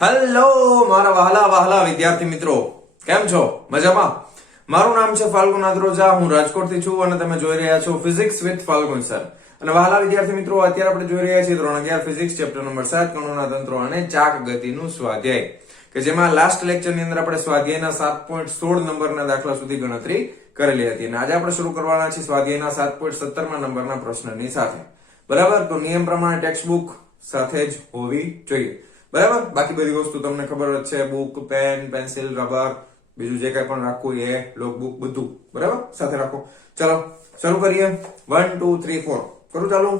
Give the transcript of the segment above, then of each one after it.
Hello મારા વહાલા વહાલા વિદ્યાર્થી મિત્રો, કેમ છો? મજામાં? મારું નામ છે ફાલ્ગુન આદ્રોજા, હું રાજકોટથી છું અને તમે જોઈ રહ્યા છો ફિઝિક્સ વિથ ફાલ્ગુન સર. અને વહાલા વિદ્યાર્થી મિત્રો, અત્યારે આપણે જોઈ રહ્યા છીએ ધોરણ 11 ફિઝિક્સ ચેપ્ટર નંબર 7 કણોના તંત્રો અને ચાક ગતિનું સ્વાધ્યાય, કે જેમાં લાસ્ટ લેક્ચરની અંદર આપણે સ્વાધ્યાયના 7.16 નંબરના દાખલા સુધી ગણતરી કરેલી હતી અને આજે આપણે શરૂ કરવાના છીએ સ્વાધ્યાયના 7.17 નંબરના પ્રશ્નની સાથે. બરાબર? તો નિયમ પ્રમાણે ટેક્સ્ટ બુક સાથે જ હોવી જોઈએ. બરાબર? બાકી બધી વસ્તુ તમને ખબર જ છે, બુક, પેન, પેન્સિલ, રબર, બીજું જે કઈ પણ રાખવું એ લોકબુક બધું બરાબર સાથે રાખો. ચલો શરૂ કરીએ. 1 2 3 4 કરું ચાલુ?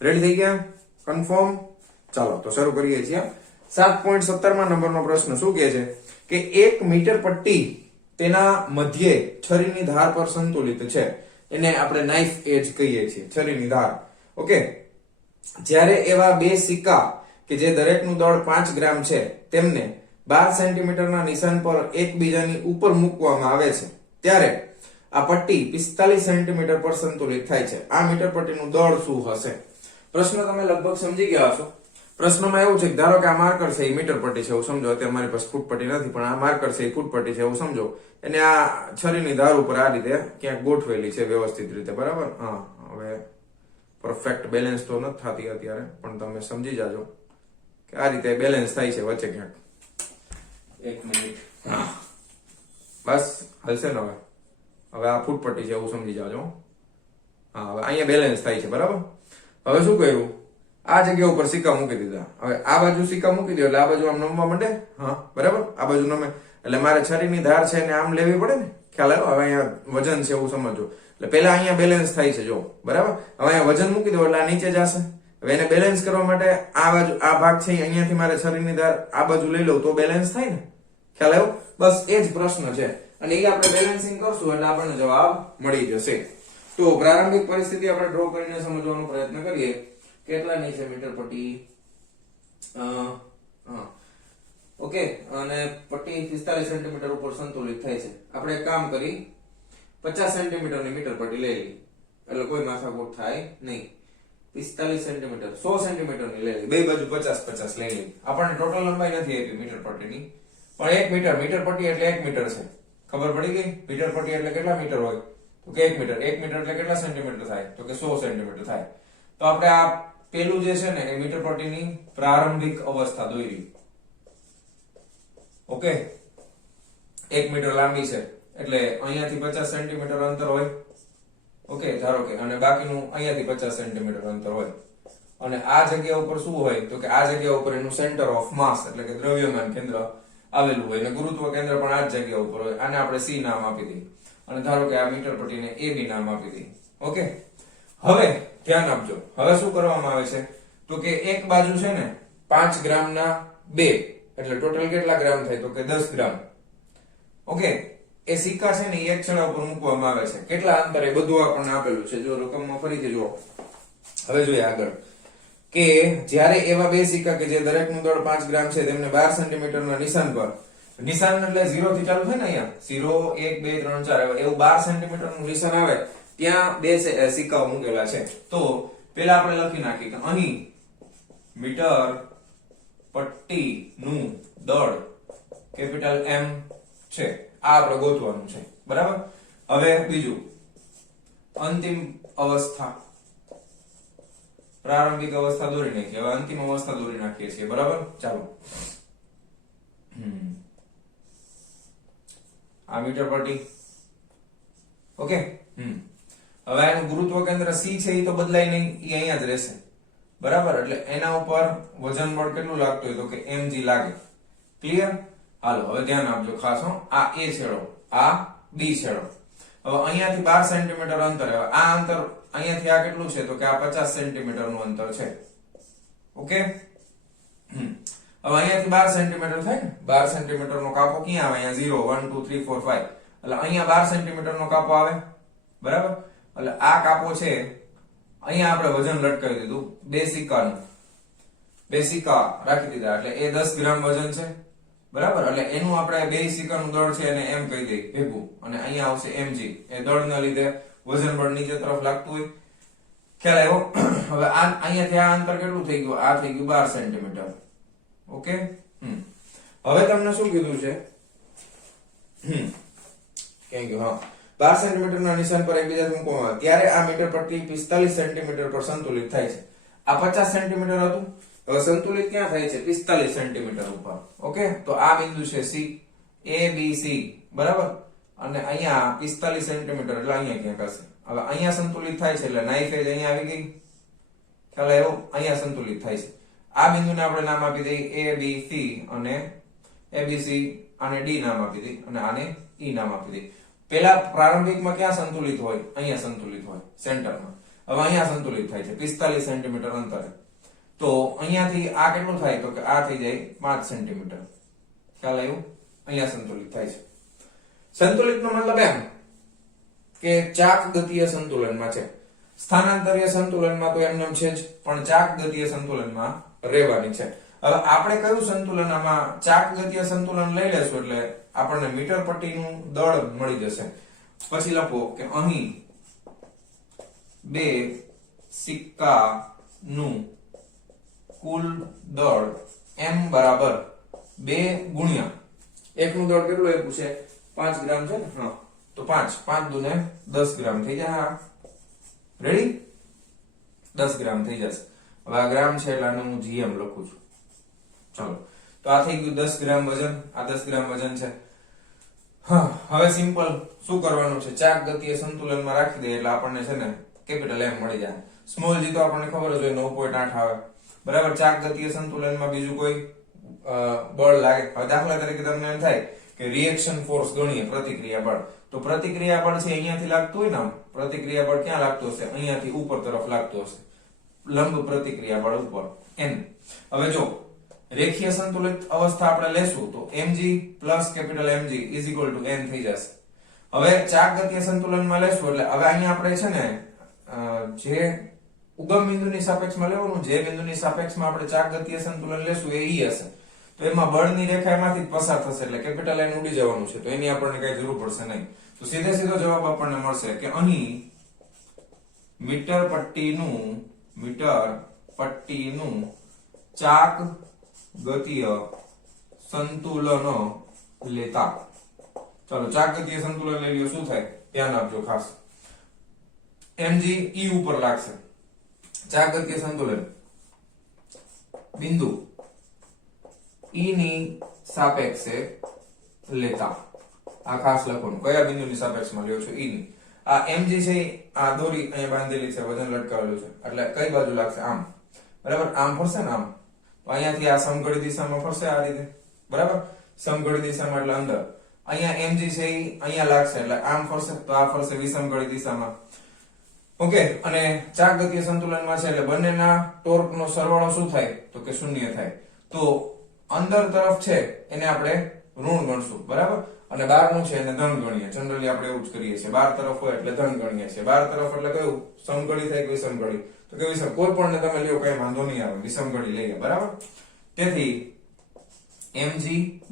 રેડી થઈ ગયા? કન્ફર્મ? ચાલો તો શરૂ કરીએ છીએ. 7.17 નંબરનો પ્રશ્ન શું કહે છે કે 1 મીટર પટ્ટી તેના મધ્યે છરીની ધાર પર સંતુલિત છે. એને આપણે નાઇફ એજ કહીએ છીએ, છરીની ધાર. ઓકે, જ્યારે એવા બે સિક્કા કે જે દરેકનું દળ 5 ગ્રામ છે તેમને 12 સેન્ટીમીટરના નિશાન પર એકબીજાની ઉપર મૂકવામાં આવે છે, ત્યારે આ પટ્ટી 45 સેન્ટીમીટર પર સંતુલિત થાય છે. આ મીટર પટ્ટીનું દળ શું હશે? પ્રશ્ન તમે લગભગ સમજી ગયા હશો. પ્રશ્નમાં એવું છે કે ધારો કે આ માર્કર છે એ મીટર પટ્ટી છે એવું સમજો. અત્યારે મારી પાસે ફૂટ પટ્ટી નથી, પણ આ માર્કર છે એ ફૂટ પટ્ટી છે એવું સમજો. અને આ છરીની ધાર ઉપર આ રીતે ક્યાંક ગોઠવેલી છે વ્યવસ્થિત રીતે. બરાબર? હા, હવે પરફેક્ટ બેલેન્સ તો નથી થતી અત્યારે, પણ તમે સમજી જાજો કે આ રીતે બેલેન્સ થાય છે વચ્ચે ક્યાંક. એક મિનિટ. હા, બસ હલશે ને? હવે આ ફૂટ પટ્ટી છે એવું સમજી જાજો. હા, હવે અહીંયા બેલેન્સ થાય છે. બરાબર? હવે શું કર્યું? આ જગ્યા ઉપર સિક્કા મૂકી દીધા. હવે આ બાજુ સિક્કા મૂકી દો એટલે આ બાજુ આમ નમવા માંડે. હા, બરાબર? આ બાજુ નમે એટલે મારે છરીની ધાર છે ને આમ લેવી પડે ને. ખ્યાલ આવ્યો? હવે અહીંયા વજન છે એવું સમજો. એટલે પેલા અહીંયા બેલેન્સ થાય છે જો. બરાબર? હવે અહીંયા વજન મૂકી દો એટલે આ નીચે જશે. હવે એને બેલેન્સ કરવા માટે આ બાજુ આ ભાગ છે અહીંયાથી મારે છરીની ધાર આ બાજુ લઈ લઉં તો બેલેન્સ થાય ને. ખ્યાલ આવ્યો? બસ એ જ પ્રશ્ન છે અને એ આપણે બેલેન્સિંગ કરશું એટલે આપણને જવાબ મળી જશે. તો પ્રારંભિક પરિસ્થિતિ આપણે ડ્રો કરીને સમજવાનો પ્રયત્ન કરીએ. કેટલાની છે મીટર પટ્ટી? ઓકે, અને પટ્ટી 45 સેન્ટીમીટર ઉપર સંતુલિત થાય છે. આપણે એક કામ કરી 50 સેન્ટીમીટરની મીટર પટ્ટી લઈ લઈએ એટલે કોઈ માથાકૂટ થાય નહીં. 45 સેન્ટીમીટર 100 સેન્ટીમીટરની લઈ લઈએ, બે બાજુ 50-50 લઈ લઈએ. આપણને ટોટલ લંબાઈ નથી આપી મીટર પટ્ટીની, પણ 1 મીટર પટ્ટી એટલે 1 મીટર છે. ખબર પડી ગઈ? મીટર પટ્ટી એટલે કેટલા મીટર હોય? તો કે 1 મીટર. 1 મીટર એટલે કેટલા સેન્ટીમીટર થાય? તો કે 100 સેન્ટીમીટર થાય. તો આપણે આ પેલું જે છે ને એ મીટર પટ્ટીની પ્રારંભિક અવસ્થા દોરી. ઓકે, 1 મીટર લાંબી છે એટલે અહીંયાથી 50 સેન્ટીમીટર અંતર હોય. ઓકે, ધારો કે, અને બાકીનું અહીંયાથી 50 સેન્ટીમીટર અંતર હોય. અને આ જગ્યા ઉપર શું હોય? તો કે આ જગ્યા ઉપર એનું સેન્ટર ઓફ માસ એટલે કે દ્રવ્યમાન કેન્દ્ર આવેલું હોય અને ગુરુત્વ કેન્દ્ર પણ આ જ જગ્યા ઉપર હોય. આને આપણે સી નામ આપી દઈએ અને ધારો કે આ મીટર પટ્ટીને એ બી નામ આપી દઈએ. ઓકે, હવે ધ્યાન આપજો. હવે શું કરવામાં આવે છે તો કે એક બાજુ છે ને 5 ગ્રામના 2 એટલે ટોટલ કેટલા ગ્રામ થાય? તો કે 10 ગ્રામ. ઓકે, એ સિક્કા છે ને એક છેડા ઉપર મૂકવામાં આવે છે. કેટલા અંતરે? બધું આપણને આપેલું છે. જો રકમમાં ફરીથી જુઓ. હવે જોઈએ આગળ કે જ્યારે એવા બે સિક્કા કે જે દરેકનું દળ 5 ગ્રામ છે તેમને 12 સેન્ટીમીટરના નિશાન પર, નિશાન એટલે 0 થી ચાલુ થાય ને, અહીંયા 0 1 2 3 4 એવું 12 સેન્ટીમીટરનું નિશાન આવે ત્યાં બે સિક્કાઓ મૂકેલા છે. તો પેલા આપણે લખી નાખીએ કે અહીં મીટર પટ્ટીનું દળ કેપિટલ M છે. આ આપણે ગોતવાનું છે. બરાબર? હવે બીજું અંતિમ અવસ્થા, પ્રારંભિક અવસ્થા દોરી નાખીએ. હવે અંતિમ અવસ્થા દોરી નાખીએ છીએ. બરાબર? ચાલો, આ મીટર પટ્ટી. ઓકે, હવે એનું ગુરુત્વ કેન્દ્ર સી છે એ તો બદલાય નહીં, એ અહીંયા જ રહેશે. બરાબર? એટલે એના ઉપર વજન બળ કેટલું લાગતું હોય? તો કે mg લાગે. ક્લિયર? હાલો હવે ધ્યાન આપજો ખાસ. આ એ છેડો, આ બી છેડો. હવે અહીંયાથી 12 સેન્ટીમીટર અંતર. હવે આ અંતર અહીંયાથી આ કેટલું છે? તો કે આ 50 સેન્ટીમીટર નું અંતર છે. ઓકે, હવે અહીંયાથી 12 સેન્ટીમીટર થાય ને. 12 સેન્ટીમીટર નો કાપો ક્યાં આવે? અહીંયા 0 1 2 3 4 5 એટલે અહીંયા 12 સેન્ટીમીટર નો કાપો આવે. બરાબર? એટલે આ કાપો છે અહીંયા આપણે વજન લટકાવી દીધું બે સિક્કાનું. બે સિક્કા રાખી દીધા એટલે એ 10 ગ્રામ વજન છે. બરાબર? એટલે એનું આપણે બે સિક્કાનું દળ છે એને m કહી દઈએ ભેગું, અને અહીંયા આવશે mg. એ દળના લીધે વજન બળ નીચે તરફ લાગતું હોય. ખ્યાલ આવ્યો? હવે આ અહીંયાથી આ અંતર કેટલું થઈ ગયું? આ થઈ ગયું 12 સેન્ટીમીટર. ઓકે, હવે તમને શું કીધું છે? ક્યાં ગયું? હા, 12 સેન્ટીમીટર ના નિશાન પર એકબીજાથી મૂકવામાં આવે ત્યારે આ મીટર પટ્ટી 45 સેન્ટીમીટર પર સંતુલિત થાય છે. આ 50 સેન્ટીમીટર હતું, હવે સંતુલિત ક્યાં થાય છે? 45 સેન્ટીમીટર ઉપર. ઓકે, તો આ બિંદુ છે C, A B C, બરાબર, અને અહીંયા 45 સેન્ટીમીટર એટલે અહીંયા ક્યાંક હશે. હવે અહીંયા સંતુલિત થાય છે એટલે નાઇફ એજ અહીંયા આવી ગઈ, ખ્યાલ આવ્યો? અહીંયા સંતુલિત થાય છે. આ બિંદુને આપણે નામ આપી દઈએ A B C, અને A B C આને D નામ આપી દઈએ, અને આને E નામ આપી દઈએ. પેલા પ્રારંભિકમાં ક્યાં સંતુલિત હોય? અહીંયા સંતુલિત હોય, સેન્ટરમાં. હવે અહીંયા સંતુલિત થાય છે 45 સેન્ટીમીટર અંતરે. તો અહીંયાથી આ કેટલું થાય? તો કે આ થઈ જાય 5 સેન્ટીમીટર. ખ્યાલ આવ્યો? અહીંયા સંતુલિત થાય છે. સંતુલિતનો મતલબ એમ કે ચાક ગતિય સંતુલનમાં છે. સ્થાનાંતરીય સંતુલનમાં તો એમનેમ છે જ, પણ ચાક ગતિય સંતુલનમાં રહેવાની છે. હવે આપણે કયું સંતુલન આમાં ચાક ગતિય સંતુલન લઈ લેશું એટલે આપણને મીટર પટ્ટીનું દળ મળી જશે. પછી લખો કે અહીં બે સિક્કાનું કુલ દળ m બરાબર 2 ગુણ્યા એકનું દળ કેટલું આપ્યું છે? 5 ગ્રામ છે ને? હા, તો 5 દુને 10 ગ્રામ થઈ જાય. હા, રેડી? 10 ગ્રામ થઈ જશે. હવે આ ગ્રામ છે એટલે આને હું gm લખું છું. ચલો, તો આ થઈ ગયું 10 ગ્રામ વજન, આ 10 ગ્રામ વજન છે. હા, હવે સિમ્પલ શું કરવાનું છે? ચાક ગતિય સંતુલનમાં રાખી દઈએ એટલે આપણને છે ને કેપિટલ M મળી જાય. સ્મોલ g તો આપણને ખબર જ હોય 9.8 આવે, બરાબર. ચાક ગતિય સંતુલનમાં બીજું કોઈ બળ લાગે. હવે દાખલા તરીકે તમને એમ થાય કે રિએક્શન ફોર્સ ગણીએ, પ્રતિક્રિયા બળ. તો પ્રતિક્રિયા બળ છે અહીંયાથી લાગતું હોય ને, આમ પ્રતિક્રિયા બળ ક્યાં લાગતું હશે? અહીંયાથી ઉપર તરફ લાગતું હશે, લંબ પ્રતિક્રિયા બળ ઉપર n. હવે જો રેખીય સંતુલિત અવસ્થા આપણે લેશું તો mg plus capital mg is equal two n થઈ જશે. હવે ચાક ગતિય સંતુલનમાં લેશું એટલે હવે અહીંયા આપણે છે ને જે ઉગમ બિંદુની સાપેક્ષમાં લેવાનું, જે બિંદુની સાપેક્ષમાં આપણે ચાક ગતિય સંતુલન લેશું એ E હશે. તો એમાં બળની રેખા એમાંથી પસાર થશે એટલે કેપિટલ N ઉડી જવાનું છે, તો એની આપણને કઈ જરૂર પડશે નહીં. તો સીધે સીધો જવાબ આપણને મળશે કે અહીં મીટર પટ્ટીનું ચાક ગતિય સંતુલન લેતા, ચાલો ચાક ગતિય સંતુલન લઈ લ્યો. શું થાય? ધ્યાન આપજો ખાસ. mg E ઉપર લાગશે. ચાક ગતિય સંતુલન બિંદુ E ની સાપેક્ષે લેતા. આ ખાસ લખવાનું, કયા બિંદુની સાપેક્ષમાં લ્યો છો? E ની. આ mg છે, આ દોરી અહીંયા બાંધેલી છે, વજન લટકાવેલું છે, એટલે કઈ બાજુ લાગશે? આમ, બરાબર. આમ ફરશે ને, આમ. તો અહીંયાથી આ સમઘડી દિશામાં ફરશે આ રીતે, બરાબર. સમઘડી દિશામાં એટલે અંદર. અહીંયા mg છે અહીંયા લાગશે એટલે આમ ફરશે, તો આ ફરશે વિષમઘડી દિશામાં. ઓકે, અને ચાક ગતિય સંતુલનમાં છે એટલે બંનેના ટોર્કનો સરવાળો શું થાય? તો કે 0 થાય. તો અંદર તરફ છે એને આપણે ઋણ ગણશું, બરાબર, અને બહારનું છે એને ધન ગણીએ. જનરલી આપણે એવું જ કરીએ છીએ, બહાર તરફ હોય એટલે ધન ગણીએ છીએ. બહાર તરફ એટલે કયું? સમઘડી થાય કે વિષમઘડી? તો કે વિષમ. કોઈ પણ ને તમે લ્યો કઈ વાંધો નહીં આવે, વિષમઘડી લઈએ, બરાબર. તેથી mg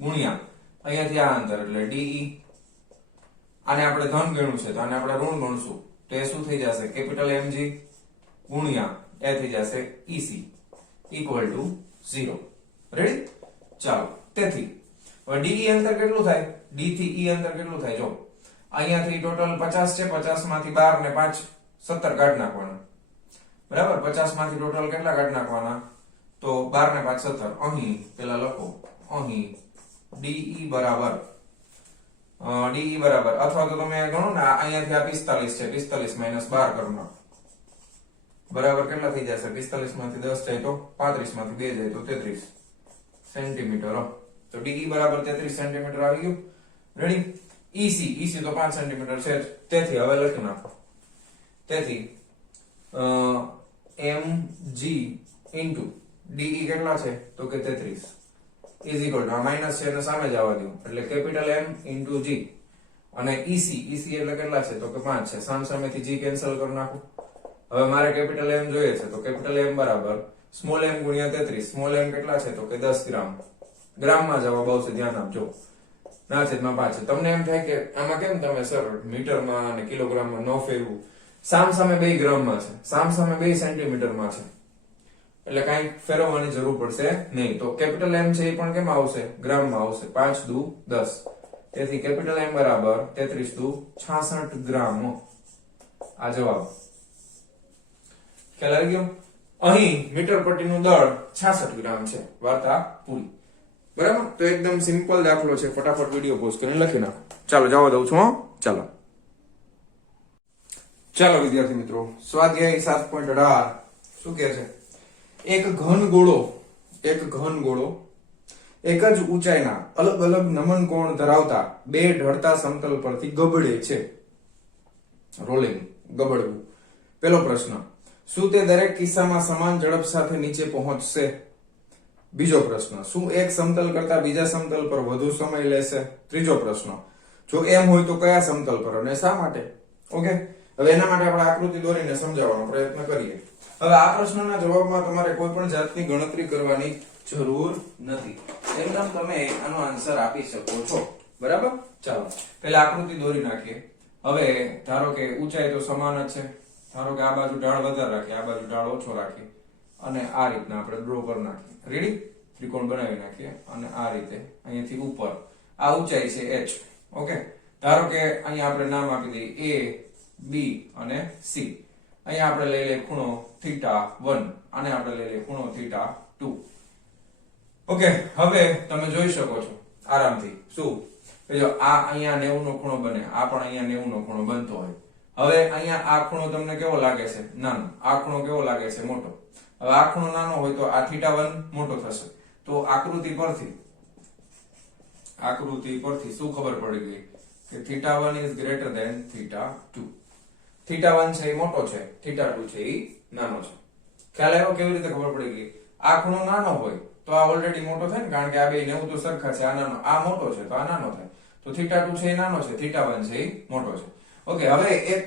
ગુણ્યા અહીંયાથી આ અંતર એટલે de, આને આપણે ધન ગણ્યું છે તો આને આપણે ઋણ ગણશું, તો એ શું થઈ જશે? કેપિટલ mg ગુણ્યા એ થઈ જશે ec ઇક્વલ ટુ 0. રેડી? ચાલો, તેથી હવે de અંતર કેટલું થાય? d થી e અંતર કેટલું થાય? જો અહીંયાથી ટોટલ 50 છે, 50 માંથી 12 ને 5 17 કાઢી નાખવાના, બરાબર. 50 માંથી ટોટલ કેટલા કાઢી નાખવાના? તો 12 ને 5 17. અહીં પેલા લખો, અહીં de બરાબર અથવા તો તમે ગણો ને, અહીંયાથી આ 45 છે, 45 માઈનસ 12 કરી નાખો, બરાબર. કેટલા થઈ જશે? 45 માંથી 10 જાય તો 35 માંથી 2 જાય તો 33 સેન્ટીમીટર. તો de બરાબર 33 સેન્ટીમીટર આવી ગયું. રેડી? ec તો 5 સેન્ટીમીટર છે, તેથી હવે લખી નાખો. તેથી mg ઇન્ટુ de કેટલા છે? તો કે 33 ઇઝ ઇક્વલ ટુ, આ માઈનસ છે એને સામે જ આવવા દો એટલે કેપિટલ M ઇન્ટુ g, અને ec એટલે કેટલા છે? તો કે 5 છે. સામેથી g કેન્સલ કરી નાખો. હવે મારે કેપિટલ M જોઈએ છે, તો કેપિટલ M બરાબર સ્મોલ m ગુણ્યા 33. સ્મોલ m કેટલા છે? તો કે 10 ગ્રામ. ગ્રામમાં જવાબ આવશે, ધ્યાન આપજો. ના છેદમાં 5 છે. તમને એમ થાય કે આમાં કેમ તમે સર મીટરમાં અને કિલોગ્રામમાં ન ફેરવું? સામે બે ગ્રામમાં છે, સામે 2 સેન્ટીમીટરમાં છે, એટલે કાંઈ ફેરવવાની જરૂર પડશે નહીં. તો કેપિટલ M છે એ પણ કેમ આવશે? ગ્રામમાં આવશે. 5 દુ 10. તેથી કેપિટલ M બરાબર 33 દુ 66 ગ્રામ. આ જવાબ. ખ્યાલ આવી ગયો? અહીં મીટર પટ્ટીનું દળ 66 ગ્રામ છે. વાર્તા પૂરી. બરાબર? તો એકદમ સિમ્પલ દાખલો છે. ફટાફટ વિડિયો પોઝ કરીને લખી નાખો. ચાલો જવા દઉં છું. ચાલો વિદ્યાર્થી મિત્રો, સ્વાધ્યાય 7.18 શું કહે છે? એક ઘન ગોળો એક જ ઊંચાઈના અલગ અલગ નમન કોણ ધરાવતા બે ઢળતા સમતલ પરથી ગબડે છે. રોલિંગ, ગબડવું. પહેલો પ્રશ્ન, શું તે દરેક કિસ્સામાં સમાન ઝડપ સાથે નીચે પહોંચશે? બીજો પ્રશ્ન, શું એક સમતલ કરતા બીજા સમતલ પર વધુ સમય લેશે? ત્રીજો પ્રશ્ન, જો એમ હોય તો કયા સમતલ પર અને શા માટે? ઓકે, હવે એના માટે આપણે આકૃતિ દોરીને સમજાવવાનો પ્રયત્ન કરીએ. હવે આ પ્રશ્નના જવાબમાં તમારે કોઈ પણ જાતની ગણતરી કરવાની જરૂર નથી. એકદમ તમે આનો આન્સર આપી શકો છો. બરાબર? ચાલો પહેલા આકૃતિ દોરી નાખીએ. હવે ધારો કે ઊંચાઈ તો સમાન જ છે. ધારો કે આ બાજુ ઢાળ વધારે રાખીએ, આ બાજુ ઢાળ ઓછો રાખીએ અને આ રીતના આપણે ડ્રો કરી નાખીએ. રેડી? ત્રિકોણ બનાવી નાખીએ અને આ રીતે અહીંયાથી ઉપર આ ઊંચાઈ છે h. ઓકે, ધારો કે અહીંયા આપણે નામ આપી દઈએ a, b અને c. અહીંયા આપણે લઈ લઈએ ખૂણો θ1 અને આપણે લઈ લઈએ ખૂણો θ2. ઓકે, હવે તમે જોઈ શકો છો આરામથી શું કે જો આ અહીંયા 90 નો ખૂણો બને, આ પણ અહીંયા 90 નો ખૂણો બનતો હોય. હવે અહીંયા આ ખૂણો તમને કેવો લાગે છે? નાનો. આ ખૂણો કેવો લાગે છે? મોટો. હવે આ ખૂણો નાનો હોય તો આ θ1 મોટો થશે. તો આકૃતિ પરથી શું ખબર પડી ગઈ કે θ1 is greater than θ2. θ1 છે એ મોટો છે, θ2 છે એ નાનો છે. ખ્યાલ આવ્યો? કેવી રીતે ખબર પડી ગઈ? આ ખૂણો નાનો હોય તો આ ઓલરેડી મોટો થાય ને, કારણ કે આ બે 90 તો સરખા છે. આ નાનો, આ મોટો છે તો આ નાનો થાય. તો θ2 છે એ નાનો છે, θ1 છે એ મોટો છે. ઓકે, હવે એક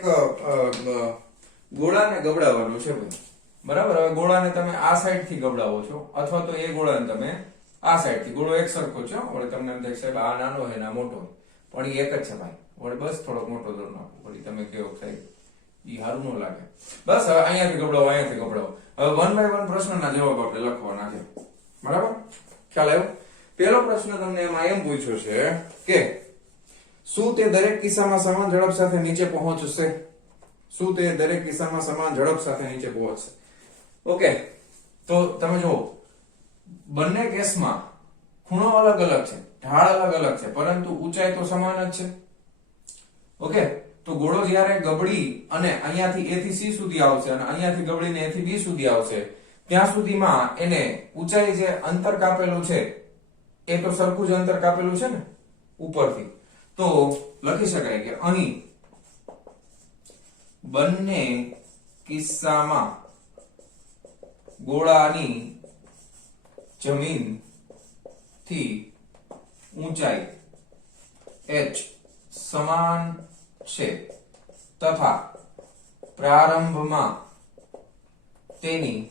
ગોળાને ગબડાવવાનું છે ભાઈ. બરાબર? હવે ગોળાને તમે આ સાઈડ થી ગબડાવો છો અથવા તો એ ગોળાને તમે આ સાઈડ થી. ગોળો એક સરખો છે. વળી તમને એમ થાય સાહેબ આ નાનો હોય ને આ મોટો હોય, પણ એ એક જ છે ભાઈ. વળી બસ થોડોક મોટો દોર નાખો. વળી તમે કેવો થાય ઈ સારું ન લાગે. બસ હવે અહીંયાથી ગબડાવો, અહીંયાથી ગબડાવો. હવે 1 by 1 પ્રશ્નના જવાબ આપણે લખવાના છે. બરાબર? ખ્યાલ આવ્યો? પહેલો પ્રશ્ન તમને એમાં એમ પૂછ્યો છે કે શું તે દરેક કિસ્સામાં સમાન ઝડપ સાથે નીચે પહોંચશે? શું તે દરેક કિસ્સામાં સમાન ઝડપ સાથે નીચે પહોંચશે? ઓકે, તો તમે જુઓ બંને કેસમાં ખૂણો અલગ અલગ છે, ઢાળ અલગ અલગ છે, પરંતુ ઊંચાઈ તો સમાન જ છે. ઓકે, તો ગોળો જ્યારે ગબડી અને અહીંયાથી a થી c સુધી આવશે અને અહીંયાથી ગબડીને a થી b સુધી આવશે, ત્યાં સુધીમાં એને ઊંચાઈ જે અંતર કાપેલું છે એ તો સરખું જ અંતર કાપેલું છે ને ઉપરથી. તો લખી શકાય કે અહીં બંને કિસ્સામાં ગોળાની જમીનથી ઊંચાઈ h સમાન છે તથા પ્રારંભમાં તેની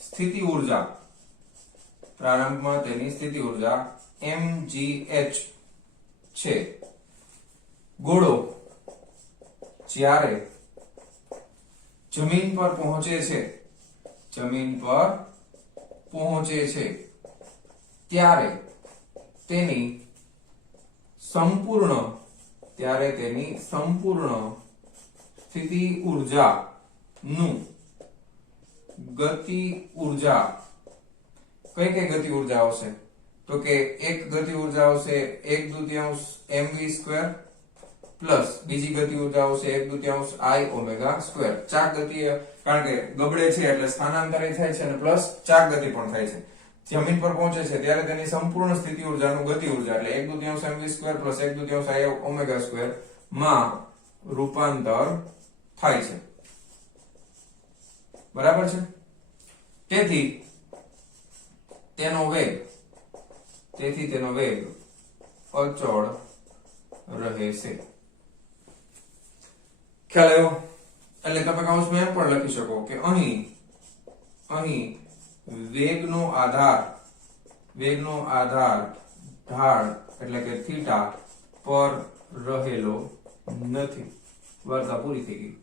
સ્થિતિ ઊર્જા mgh છે. ગોળો જ્યારે જમીન પર પહોંચે છે ત્યારે તેની સંપૂર્ણ સ્થિતિ ઊર્જા નું ગતિ ઊર્જા કઈ ગતિ ઊર્જા આવશે? તો કે એક ગતિ ઊર્જા આવશે 1/2 mv² પ્લસ બીજી ગતિ ઊર્જા આવશે 1/2 I ઓમેગા². ચાક ગતિ, કારણ કે ગબડે છે એટલે સ્થાનાંતરિત થાય છે અને પ્લસ ચાક ગતિ પણ થાય છે. જમીન પર પહોંચે છે ત્યારે તેની સંપૂર્ણ સ્થિતિ ઊર્જાનું ગતિ ઊર્જા એટલે 1/2 mv² પ્લસ 1/2 I ઓમેગા² માં રૂપાંતર થાય છે. બરાબર છે? તેથી તેનો વેગ અચળ રહેશે. ખ્યાલ આવ્યો? એટલે તમે કૌંસમાં એમ પણ લખી શકો કે અહીં વેગનો આધાર ઢાળ એટલે કે થીટા પર રહેલો નથી. વાર્તા પૂરી થઈ ગઈ.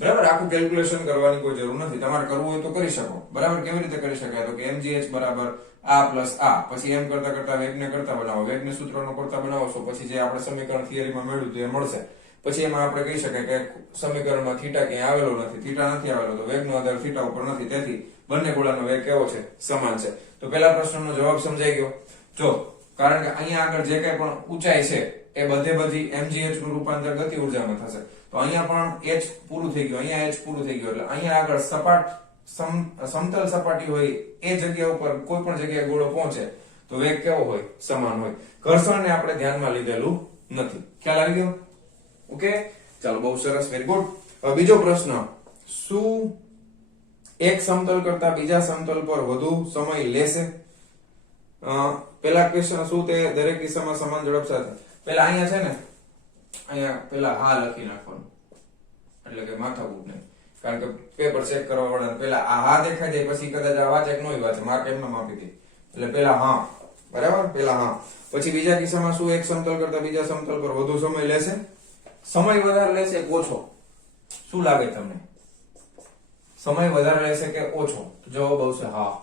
બરાબર, આખું કેલ્ક્યુલેશન કરવાની કોઈ જરૂર નથી, તમારે કરવું હોય તો કરી શકો. બરાબર, કેવી રીતે કરી શકાય? તો કે mgh બરાબર આ પ્લસ આ, પછી એમ કરતા કરતા વેગને કરતા બનાવો, વેગને સૂત્રનો કરતા બનાવશો, પછી જે આપણે સમીકરણ થિયરીમાં મેળવ્યું હતું એ મળશે. પછી એમાં આપણે કહી શકાય કે સમીકરણમાં થીટા ક્યાંય આવેલો નથી, થીટા નથી આવેલો તો વેગનો આધાર થીટા ઉપર નથી, તેથી બંને ગોળાનો વેગ કેવો છે? સમાન છે. તો પહેલા પ્રશ્નનો જવાબ સમજાઈ ગયો. જો કારણ કે અહીંયા આગળ જે કઈ પણ ઊંચાઈ છે એ બધી mgh નું રૂપાંતર ગતિ ઉર્જામાં થશે. તો અહીંયા પણ h પૂરું થઈ ગયું, અહીંયા h પૂરું થઈ ગયું, એટલે અહીંયા આગળ સમતલ સપાટી હોય એ જગ્યા ઉપર કોઈ પણ જગ્યાએ ગોળો પહોંચે તો વેગ કેવો હોય? સમાન હોય. ઘર્ષણને આપણે ધ્યાનમાં લીધેલું નથી. ખ્યાલ આવી ગયો? ઓકે, ચાલો, બહુ સરસ, વેરી ગુડ. હવે બીજો પ્રશ્ન, શું એક સમતલ કરતા બીજા સમતલ પર વધુ સમય લેશે? પેલા ક્વેશ્ચન શું તે દરેક કિસ્સામાં સમાન ઝડપ સાથે. પેલા અહીંયા છે ને, અહીંયા પેલા હા લખી નાખવાનું, એટલે કે માથાકૂટ નહીં, કારણ કે પેપર ચેક કરવા વાળા પેલા આ હા દેખાઈ જાય, પછી કદાચ આ વાંચે કે ન વાંચે, માર્ક એમમાં આપી દે, એટલે પેલા હા. બરાબર, પેલા હા. પછી બીજા કિસ્સામાં શું એક સમતલ કરતા બીજા સમતલ પર વધુ સમય લેશે? સમય વધારે લેશે કે ઓછો? શું લાગે તમને? સમય વધારે લેશે કે ઓછો? જવાબ આવશે હા.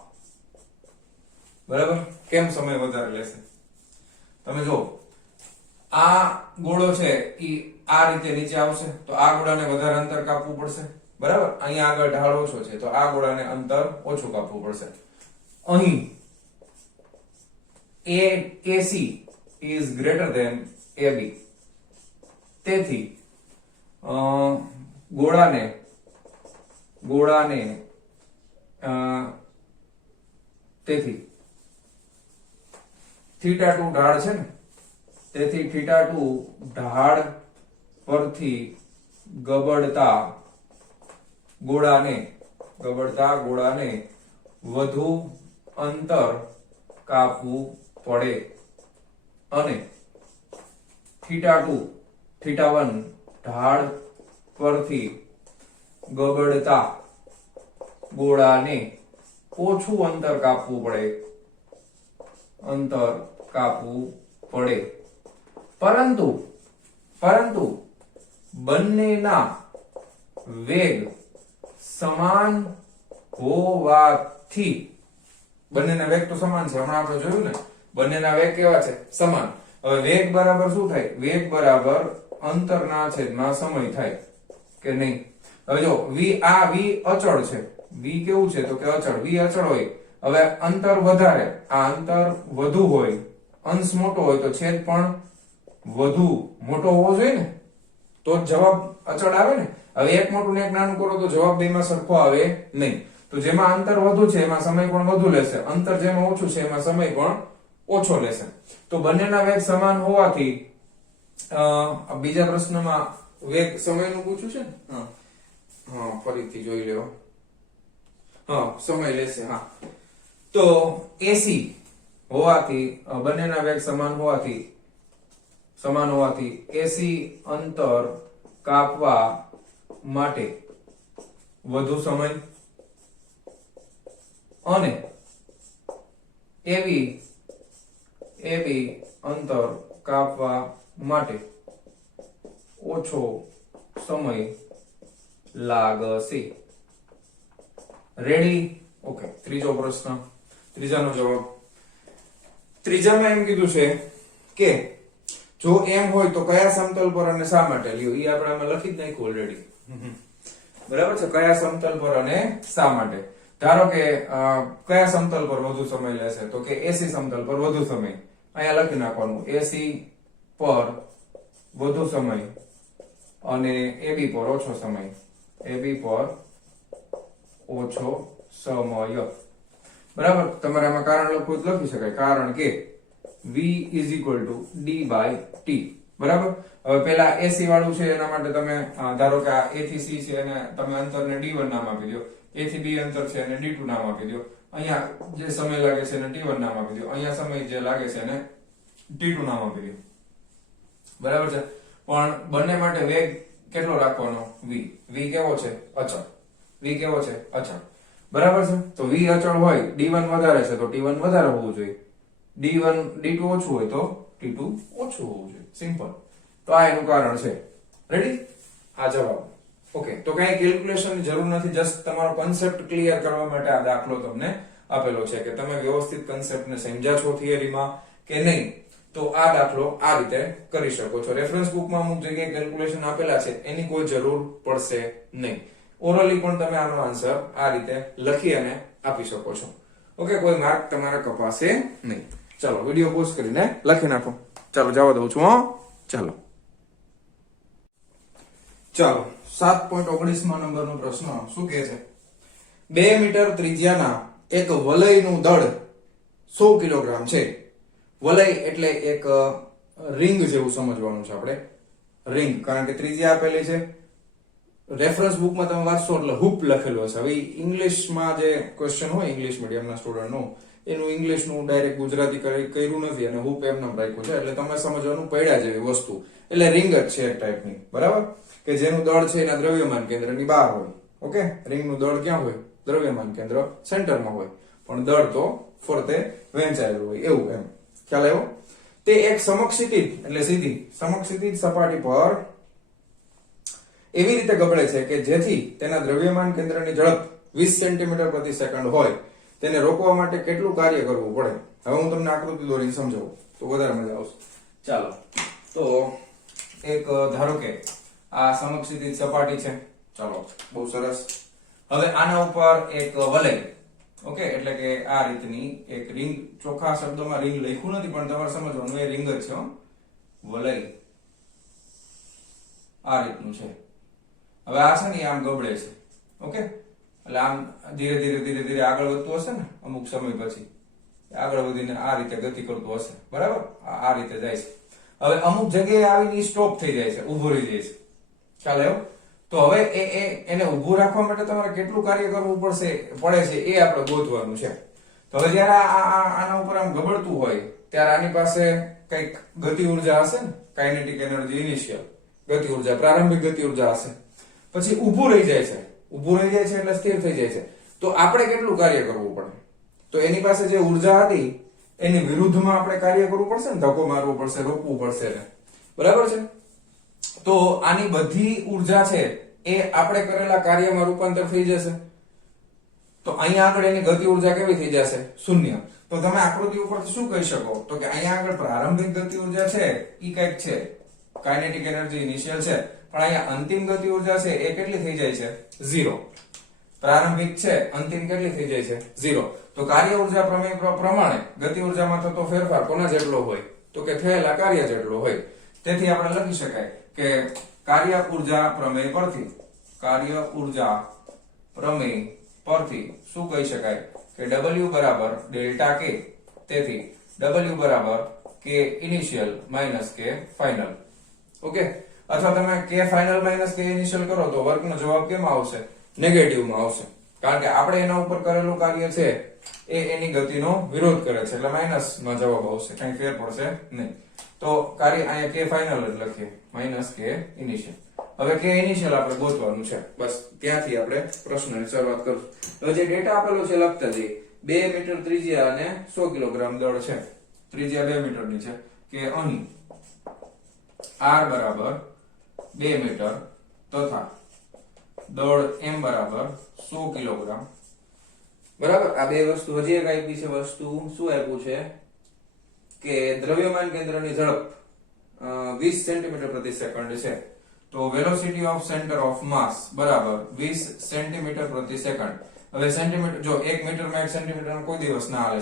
બરાબર, કેમ સમય વધારે લેશે? તમે જો આ ગોળો છે ઈ આ રીતે નીચે આવશે, તો આ ગોળાને વધારે અંતર કાપવું પડશે. બરાબર, અહીંયા આગળ ઢાળ ઓછો છે તો આ ગોળાને અંતર ઓછું કાપવું પડશે. અહીં AC is greater than AB, તેથી ગોળાને તેથી θ2 ઢાળ છે ને, તેથી θ2 ઢાળ પરથી ગબડતા ગોળાને વધુ અંતર કાપવું પડે, અને θ1 ઢાળ પરથી ગબડતા ગોળાને ઓછું અંતર કાપવું પડે. પરંતુ બંનેના વેગ સમાન હોવાથી, બંનેના વેગ તો સમાન છે, હમણાં આપણે જોયું ને, બંનેના વેગ કેવા છે? સમાન. હવે વેગ બરાબર શું થાય? વેગ બરાબર અંતરના છેદમાં સમય થાય કે નહીં? હવે જો v અચળ છે, v કેવું છે? તો કે અચળ. v અચળ હોય, હવે અંતર વધારે, આ અંતર વધુ હોય, અંશ મોટો હોય તો છેદ પણ વધુ મોટો હોવો જોઈએ ને, તો જ જવાબ અચળ આવે ને. હવે એક મોટું ને એક નાનું કરો તો જવાબ બેમાં સરખો આવે નહીં. તો જેમાં અંતર વધુ છે એમાં સમય પણ વધુ લેશે, અંતર જેમાં ઓછું છે એમાં સમય પણ ઓછો લેશે. તો બંનેના વેગ સમાન હોવાથી બીજા પ્રશ્નમાં વેગ સમયનું પૂછ્યું છે ને, હા ફરીથી જોઈ લ્યો. હા, સમય લેશે. હા, તો AC હોવાથી, બંનેના વેગ સમાન હોવાથી AC અંતર કાપવા માટે વધુ સમય, અને AB અંતર કાપવા માટે ઓછો સમય લાગશે. રેડી? ઓકે, ત્રીજો પ્રશ્ન, ત્રીજાનો જવાબ. ત્રીજામાં એમ કીધું છે કે જો એમ હોય તો કયા સમતલ પર અને શા માટે લ્યો, એ આપણે આમાં લખી જ નાખ્યું ઓલરેડી. બરાબર છે, કયા સમતલ પર અને શા માટે. ધારો કે કયા સમતલ પર વધુ સમય લેશે? તો કે AC સમતલ પર વધુ સમય. અહીંયા લખી નાખવાનું AC પર વધુ સમય અને AB પર ઓછો સમય. AB પર ઓછો સમય. બરાબર, તમારે આમાં કારણ લખવું તો લખી શકાય, કારણ કે V = D/T. બરાબર. હવે પેલા AC વાળું છે એના માટે તમે ધારો કે આ A થી C છે અને તમે અંતરને D1 નામ આપી દો, A થી B અંતર છે અને D2 નામ આપી દો. અહીંયા જે સમય લાગે છે એને T1 નામ આપી દો, અહીંયા સમય જે લાગે છે એને T2 નામ આપી દો. બરાબર છે. પણ બંને માટે વેગ કેટલો રાખવાનો? V કેવો છે? અચળ. V કેવો છે? અચળ. બરાબર છે. તો V અચળ હોય, D1 વધારે છે તો T1 વધારે હોવું જોઈએ, D2 ઓછું હોય તો T2 ઓછું હોવું જોઈએ. સિમ્પલ. તો આ એનું કારણ છે. રેડી? આ જવાબ. ઓકે, તો કઈ કેલ્ક્યુલેશનની જરૂર નથી, જસ્ટ તમારો કન્સેપ્ટ ક્લિયર કરવા માટે આ દાખલો તમને આપેલો છે કે તમે વ્યવસ્થિત કન્સેપ્ટને સમજ્યા છો થિયરીમાં કે નહીં. તો આ દાખલો આ રીતે કરી શકો છો. રેફરન્સ બુકમાં અમુક જગ્યાએ કેલ્ક્યુલેશન આપેલા છે, એની કોઈ જરૂર પડશે નહીં. ઓરલી પણ તમે આનો આન્સર આ રીતે લખી અને આપી શકો છો. ઓકે, કોઈ માર્ક તમારા કપાશે નહીં. ચાલો વિડિયો પોઝ કરીને લખી નાખો. ચાલો જવા દઉં છું. ચાલો 7.19 માં નંબરનો પ્રશ્ન શું કહે છે? 2 મીટર ત્રિજ્યાના એક વલયનું દળ 100 કિલોગ્રામ છે. વલય એટલે એક રિંગ જેવું સમજવાનું છે આપણે. રિંગ, કારણ કે ત્રિજ્યા આપેલી છે. રેફરન્સ બુકમાં તમે વાંચશો એટલે હૂપ લખેલું હશે. હવે ઇંગ્લિશમાં જે ક્વેશ્ચન હોય ઇંગ્લિશ મીડિયમના સ્ટુડન્ટનું, એનું ઇંગ્લિશનું ડાયરેક્ટ ગુજરાતી કર્યું નથી અને હૂપ એમ નામ રાખ્યું છે. એટલે તમે સમજવાનું પડ્યા જેવી વસ્તુ. એટલે રિંગ જ છે એક ટાઈપની, બરાબર? કે જેનું દળ છે એના દ્રવ્યમાન કેન્દ્રની બહાર હોય. ઓકે, રિંગનું દળ ક્યાં હોય? દ્રવ્યમાન કેન્દ્ર સેન્ટરમાં હોય, પણ દળ તો ફરતે વહેંચાયેલું હોય, એવું એમ ખ્યાલ આવ્યો? તે એક સમક્ષિતિજ એટલે સીધી સમક્ષિતિજ સપાટી પર એવી રીતે ગબડે છે કે જેથી તેના દ્રવ્યમાન કેન્દ્રની ઝડપ 20 સેન્ટીમીટર પ્રતિ સેકન્ડ હોય. તેને રોકવા માટે કેટલું કાર્ય કરવું પડે? હવે હું તમને આકૃતિ દોરીને સમજાવું તો વધારે મજા આવશે. ચાલો, તો એક ધારો કે આ સમક્ષિતિજ સપાટી છે. ચાલો, બહુ સરસ. હવે આના ઉપર એક વલય, ઓકે, એટલે કે આ રીતની એક રિંગ. ચોખ્ખા શબ્દોમાં રિંગ લખ્યું નથી, પણ તમારે સમજવાનું એ રિંગ જ છે. વલય આ રીતનું છે. હવે આ છે ને આમ ગબડે છે. ઓકે, એટલે આમ ધીરે ધીરે આગળ વધતું હશે ને, અમુક સમય પછી આગળ વધીને આ રીતે ગતિ કરતું હશે, બરાબર? આ રીતે જાય છે. હવે અમુક જગ્યાએ આવીને સ્ટોપ થઈ જાય છે, ઊભો રહી જાય છે. ખ્યાલ આવ્યો? તો હવે એને ઊભું રાખવા માટે તમારે કેટલું કાર્ય કરવું પડે છે એ આપણે ગોતવાનું છે. તો હવે જયારે આના ઉપર આમ ગબડતું હોય ત્યારે આની પાસે કઈક ગતિ ઉર્જા હશે ને, કાઇનેટિક એનર્જી ઇનિશિયલ ગતિ ઉર્જા, પ્રારંભિક ગતિ ઉર્જા હશે. પછી ઊભું રહી જાય છે. ઊભું રહી જાય છે એટલે સ્થિર થઈ જાય છે. તો આપણે કેટલું કાર્ય કરવું પડે? તો એની પાસે જે ઉર્જા હતી એની વિરુદ્ધમાં આપણે કાર્ય કરવું પડશે ને, ધક્કો મારવો પડશે, રોકવું પડશે, બરાબર છે? તો આની બધી ઉર્જા છે એ આપણે કરેલા કાર્યમાં રૂપાંતર થઈ જશે. તો અહીંયા આગળ એની ગતિ ઉર્જા કેવી થઈ જશે? શૂન્ય. તો તમે આકૃતિ ઉપરથી શું કહી શકો? તો કે અહીંયા આગળ પ્રારંભિક ગતિ ઉર્જા છે ઈ કઈક છે, કાઇનેટિક એનર્જી ઇનિશિયલ છે, પણ અહીંયા અંતિમ ગતિ ઉર્જા છે એ કેટલી થઈ જાય છે? 0. પ્રારંભિક છે, અંતિમ કેટલી થઈ જાય છે? 0. તો કાર્ય ઉર્જા પ્રમેય પ્રમાણે ગતિ ઉર્જામાં થતો ફેરફાર કોના જેટલો હોય? તો કે થયેલા કાર્ય જેટલો હોય. તેથી આપણે લખી શકાય કે કાર્ય ઉર્જા પ્રમેય પરથી શું કહી શકાય કે W બરાબર ડેલ્ટા K. તેથી W બરાબર K initial minus K final. Okay, અથવા તમે K final minus K initial કરો તો વર્કનો જવાબ કેમાં આવશે? નેગેટિવમાં આવશે. કારણ કે આપણે એના ઉપર કરેલું કાર્ય છે એ એની ગતિનો વિરોધ કરે છે, એટલે માઇનસમાં જવાબ આવશે, કઈ ફેર પડશે નહીં. તો કાર્ય અહીંયા K ફાઇનલ જ લખીએ, માઇનસ K ઇનિશિયલ. હવે K ઇનિશિયલ આપણે ગોતવાનું છે. બસ ત્યાંથી આપણે પ્રશ્નની શરૂઆત કરશું. હવે જે ડેટા આપેલો છે લખતા જઈએ. 2 મીટર ત્રિજ્યા અને 100 કિલોગ્રામ દળ છે. ત્રિજ્યા 2 મીટરની છે કે અહીં R બરાબર 2 મીટર તથા દળ m બરાબર 100 કિલોગ્રામ. બરાબર? આ બે વસ્તુ હજી એક આપી છે. વસ્તુ શું આપ્યું છે કે દ્રવ્યમાન કેન્દ્રની ઝડપ 20 સેન્ટીમીટર પ્રતિ સેકન્ડ છે. તો વેલોસિટી ઓફ સેન્ટર ઓફ માસ બરાબર 20 સેન્ટીમીટર પ્રતિ સેકન્ડ. હવે સેન્ટીમીટર, જો 1 મીટરમાં 1 સેન્ટીમીટર કોઈ દિવસ ના હાલે,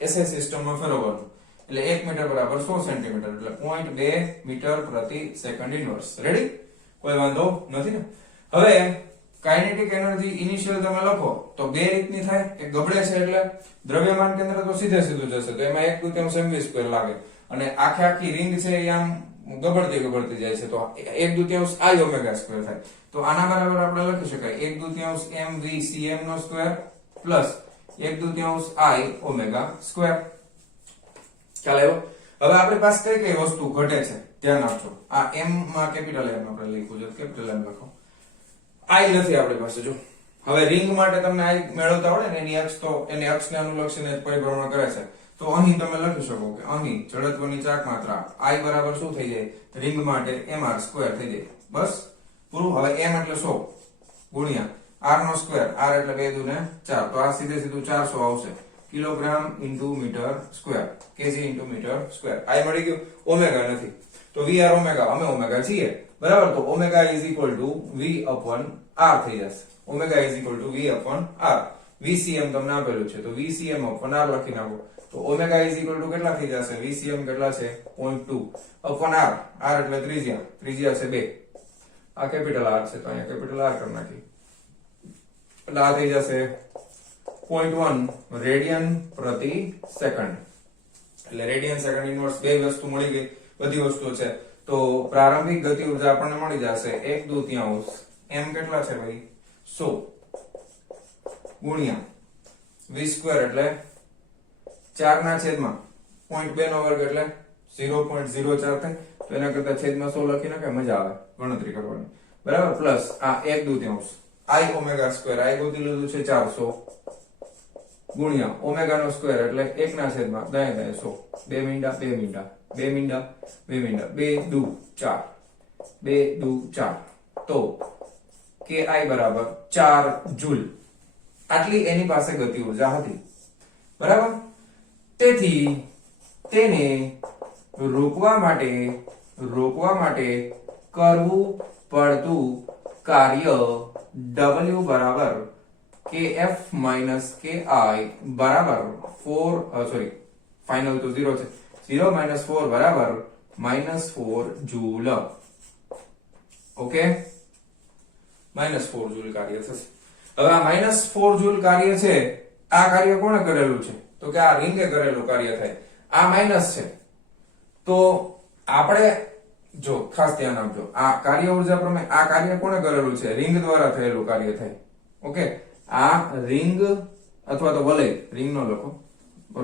એસઆઈ સિસ્ટમમાં ફેરવવાનું. એટલે 1 મીટર બરાબર 100 સેન્ટીમીટર, એટલે 0.2 મીટર પ્રતિ સેકન્ડ ઇનવર્સ. રેડી? કોઈ વાંધો નથી ને? હવે કાઇનેટિક એનર્જી ઇનિશિયલ તમે લખો તો બે રીતની થાય. એક ગબડે છે એટલે દ્રવ્યમાન કેન્દ્ર તો સીધું જશે, તો એમાં 1/2 mv² લાગે, અને આખી રિંગ છે એ આમ ગબડતી જાય છે, તો 1/2 I ઓમેગા સ્ક્વેર થાય. તો આના બરાબર આપણે લખી શકાય 1/2 mv cm નો square plus 1/2 I omega square. ખ્યાલ આવ્યો? હવે આપણી પાસે કઈ વસ્તુ ઘટે છે ધ્યાન આપજો. આ m માં કેપિટલ M આપણે લખ્યું છે, કેપિટલ M લખો. I નથી આપણી પાસે. જો હવે રિંગ માટે તમને I મેળવતા આવડે ને, એની અક્ષને અનુલક્ષીને પરિભ્રમણ કરે છે. તો અહીં તમે લખી શકો કે અહીં જડત્વની ચાક માત્રા I બરાબર શું થઈ જાય? રિંગ માટે mr² થઈ જાય. બસ પૂરું. હવે m એટલે 100 ગુણ્યા r નો સ્ક્વેર, r એટલે 2 દુ ને 4, તો આ સીધે સીધું 400 આવશે. Kilogram into metre square, KG into metre square. આ મળી ગયું. ઓમેગા નથી તો વી આર ઓમેગા, અમે ઓમેગા છીએ બરાબર, તો omega is equal to V upon R થઈ જશે. Omega is equal to V upon R. VCM તમને આપેલું છે તો વીસીએમ અપોન આર લખી નાખો, તો ઓમેગા ઇઝ ઇક્વલ ટુ કેટલા થઈ જશે? વીસીએમ કેટલા છે? 0.2 અપોન આર. આર એટલે ત્રિજ્યા, ત્રિજ્યા છે 2, આ કેપિટલ આર છે તો અહીંયા કેપિટલ આર કરી નાખી, એટલે આ થઈ જશે 0.1 રેડિયન પ્રતિ સેકન્ડ. એટલે રેડિયન સેકન્ડ ઇનવર્સ બે વસ્તુ મળી ગઈ, બધી વસ્તુઓ છે. તો પ્રારંભિક ગતિ ઉર્જા આપણને મળી જશે 1/2 m કેટલા છે ભાઈ? 100 ગુણ્યા v સ્ક્વેર એટલે 4 ના છેદમાં 0.2 નો વર્ગ એટલે 0.04 થાય, તો એના કરતા છેદમાં 100 લખી નાખે, મજા આવે ગણતરી કરવાની બરાબર. પ્લસ આ 1/2 i ઓમેગા સ્ક્વેર, i ગોતી લીધું છે 400 ગુણ્યા ઓમેગા નો સ્ક્વેર એટલે 1 ના છેદમાં દાય દાય 100, 2 મીંડા 2 મીંડા 2 મીંડા 2 મીંડા 2 દુ 4, 2 દુ 4, તો ki બરાબર 4 જૂલ. આટલી એની પાસે ગતિ ઉર્જા હતી બરાબર. તેથી તેને રોકવા માટે કરવું પડતું કાર્ય W બરાબર kf ki બરાબર 4, સોરી ફાઇનલ તો 0 છે, 0 - 4 બરાબર -4 જૂલ. ઓકે, -4 જૂલ કાર્ય થશે. હવે આ -4 જૂલ કાર્ય છે, આ કાર્ય કોણે કરેલું છે? તો કે આ રિંગે કરેલું કાર્ય થાય. આ માઈનસ છે તો આપણે જો ખાસ ધ્યાન આપજો, આ કાર્ય ઉર્જા પ્રમેય, આ કાર્ય કોણે કરેલું છે? રિંગ દ્વારા થયેલું કાર્ય થાય. ઓકે, આ રિંગ અથવા તો વલય, રિંગ નો લખો,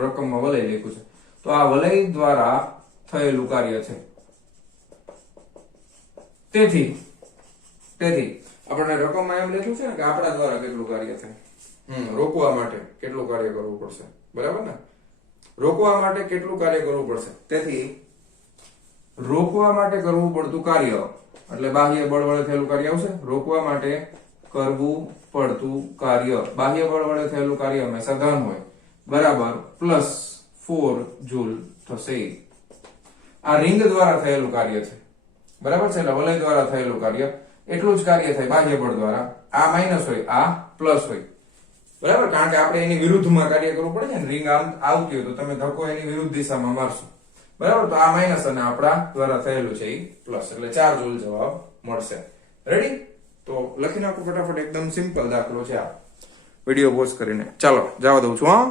રકમમાં વલય લખ્યું છે, તો આ વલય દ્વારા થયેલું કાર્ય છે. તેથી આપણને રકમમાં એમ લખ્યું છે ને કે આપણા દ્વારા કેટલું કાર્ય થાય. રોકવા માટે કેટલું કાર્ય કરવું પડશે, બરાબર ને? રોકવા માટે કેટલું કાર્ય કરવું પડશે. તેથી રોકવા માટે કરવું પડતું કાર્ય એટલે બાહ્ય બળ વડે થયેલું કાર્ય આવશે. રોકવા માટે કરવું પડતું કાર્ય, બાહ્ય બળ વડે થયેલું કાર્ય હંમેશા ધન હોય બરાબર, +4 જૂલ થશે. આ રિંગ દ્વારા થયેલું કાર્ય છે બરાબર છે, એટલે વલય દ્વારા થયેલું કાર્ય એટલું જ કાર્ય થાય બાહ્ય બળ દ્વારા. આ માઈનસ હોય, આ પ્લસ હોય બરાબર, કારણ કે આપણે એની વિરુદ્ધમાં કાર્ય કરવું પડે છે ને. રિંગ આમ આવતી હોય તો તમે ધક્કો એની વિરુદ્ધ દિશામાં મારશો બરાબર, તો આ માઈનસ અને આપણા દ્વારા થયેલું છે એ પ્લસ, એટલે 4 જૂલ જવાબ મળશે. રેડી? તો લખી નાખો ફટાફટ, એકદમ સિમ્પલ દાખલો છે આ. વિડિયો પોઝ કરીને ચાલો જવા દઉં છું. હા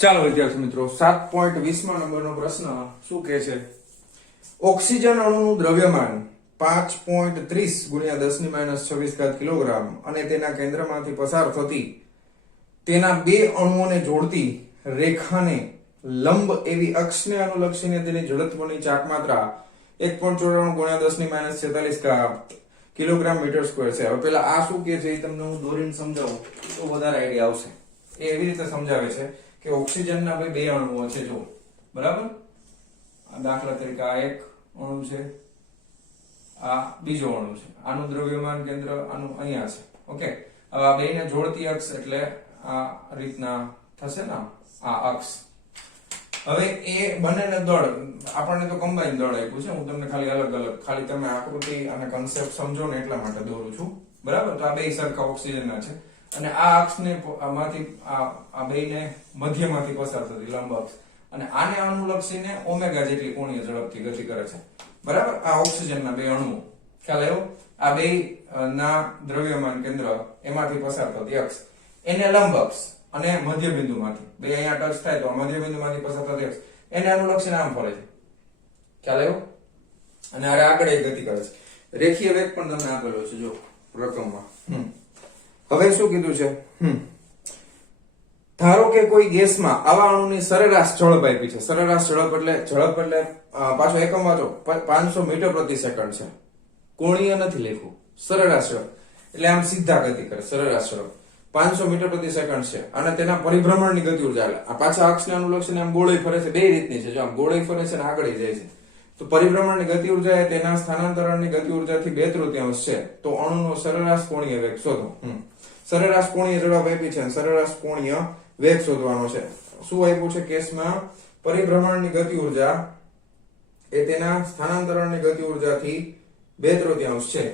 ચાલો વિદ્યાર્થી મિત્રો, 7.20 નંબરનો પ્રશ્ન શું કહે છે? ઓક્સિજન અણુનું દ્રવ્યમાન 5.30 ગુણ્યા 10⁻26 કિલોગ્રામ અને તેના કેન્દ્રમાંથી પસાર થતી તેના બે અણુઓને જોડતી રેખાને લંબ એવી અક્ષને અનુલક્ષીને તેની જડત્વની ચાક માત્રા 1.94 ગુણ્યા 10⁻46 કિલોગ્રામ મીટર સ્ક્વેર છે. હવે પેલા આ શું કે છે એ તમને હું દોરીને સમજાવું તો વધારે આઈડિયા આવશે. એ એવી રીતે સમજાવે છે કે ઓક્સિજનના બે અણુઓ છે, જો બરાબર. દાખલા તરીકે આ એક અણુ છે, આ બીજો અણુ છે, આનું દ્રવ્યમાન કેન્દ્ર આનું અહીંયા છે. ઓકે, હવે આ બેને જોડતી અક્ષ એટલે આ રીતના થશે ને, આ અક્ષ. હવે એ બંનેને દળ આપણને તો કમ્બાઈન દળ આપ્યું છે, હું તમને ખાલી અલગ ખાલી તમે આકૃતિ અને કન્સેપ્ટ સમજો ને એટલા માટે દોરું છું બરાબર. તો આ બે સરખા ઓક્સિજનના છે અને આ અક્ષને માંથી આ બેને મધ્યમાંથી પસાર થતી લંબ અક્ષ, અને આને અનુલક્ષીને ઓમેગા જેટલી કોણીય ઝડપથી ગતિ કરે છે બરાબર. આ ઓક્સિજનના બે અણુઓ, ખ્યાલ આવ્યો? આ બે ના દ્રવ્યમાન કેન્દ્ર એમાંથી પસાર થતી અક્ષ, એને લંબ અક્ષ અને મધ્ય બિંદુમાંથી બે અહીંયા ટચ થાય તો મધ્ય બિંદુમાંથી પસાર થતી અક્ષ એને અનુલક્ષીને આમ ફરે છે, ખ્યાલ આવ્યો? અને આ આગળ ગતિ કરે છે. રેખીય વેગ પણ તમને આપેલો છે જો રકમમાં. હવે શું કીધું છે? ધારો કે કોઈ ગેસમાં આવા અણુની સરેરાશ ઝડપ આપી છે. સરેરાશ ઝડપ એટલે પાછો એકમ વાંચો, 500 મીટર પ્રતિ સેકન્ડ છે, કોણીય નથી લખ્યું. સરેરાશ ઝડપ એટલે આમ સીધા ગતિ કરે. સરેરાશ ઝડપ 500 મીટર પ્રતિ સેકન્ડ છે અને તેના પરિભ્રમણની ગતિ ઉર્જા એટલે આ પાછા અક્ષને અનુલક્ષીને આમ ગોળે ફરે છે. બે રીતની છે, જો આમ ગોળે ફરે છે અને આગળ જાય છે. તો તો પરિભ્રમણની ગતિ ઉર્જા એ તેના સ્થાનાંતરણની ગતિ ઉર્જાથી 2/3 છે. તો અણુનો સરેરાશ કોણીય વેગ શોધો. સરેરાશ કોણીય જવાબ આપી છે, સરેરાશ કોણીય વેગ શોધવાનો છે. શું આપ્યું છે કેસમાં? પરિભ્રમણની ગતિ ઉર્જા એ તેના સ્થાનાંતરણની ગતિ ઉર્જાથી 2/3 છે.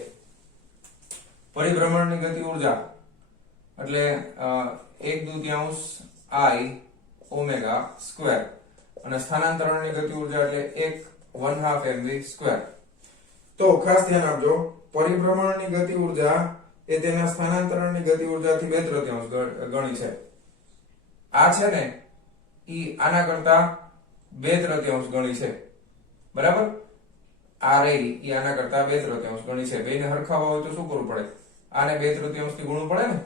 પરિભ્રમણની ગતિ ઉર્જા એટલે 1/2 I ઓમેગા સ્ક્વેર અને સ્થાનાંતરણની ગતિ ઉર્જા એટલે 1/2 mv સ્ક્વેર. તો ખાસ ધ્યાન આપજો, પરિભ્રમણની ગતિ ઉર્જા એ તેના સ્થાનાંતરણની ગતિ ઉર્જાથી 2/3 ગણી છે. આ છે ને ઈ આના કરતા 2/3 ગણી છે. બરાબર? આ રહી ઈ આના કરતા 2/3 ગણી છે. બેને હરખાવા હોય તો શું કરવું પડે? આને 2/3 થી ગુણવું પડે ને.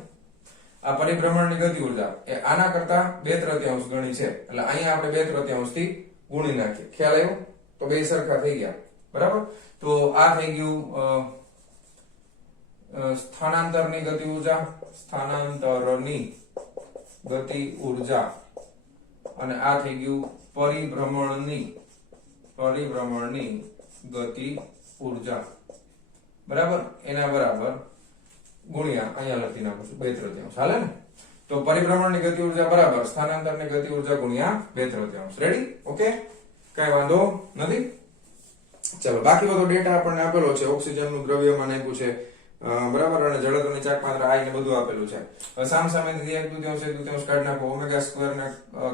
આ પરિભ્રમણની ગતિ ઉર્જા એ આના કરતા 2/3 ગણી છે, એટલે અહીંયા આપણે 2/3 થી ગુણી નાખીએ. ખ્યાલ આવ્યો? તો બે સરખા થઈ ગયા. બરાબર? તો આ થઈ ગયું સ્થાનાંતરની ગતિ ઉર્જા, સ્થાનાંતરની ગતિ ઉર્જા, અને આ થઈ ગયું પરિભ્રમણની ગતિ ઉર્જા. બરાબર? એના બરાબર ગુણ્યા અહીંયા લખી નાખું છું 2/3. હાલે ને? તો પરિભ્રમણની ગતિ ઉર્જા બરાબર સ્થાનાંતરની ગતિ ઉર્જા ગુણ્યા 2/3. રેડી? ઓકે, કઈ વાંધો નથી. ચાલો, બાકી બધો ડેટા આપણને આપેલો છે. ઓક્સિજનનું દ્રવ્યમાન આપ્યું છે, બરાબર, અને જડત્વની ચાક માત્રા આઈ ને બધું આપેલું છે. હવે સામસામેથી 1/2 કાઢી નાખો, ઓમેગા સ્ક્વેર ને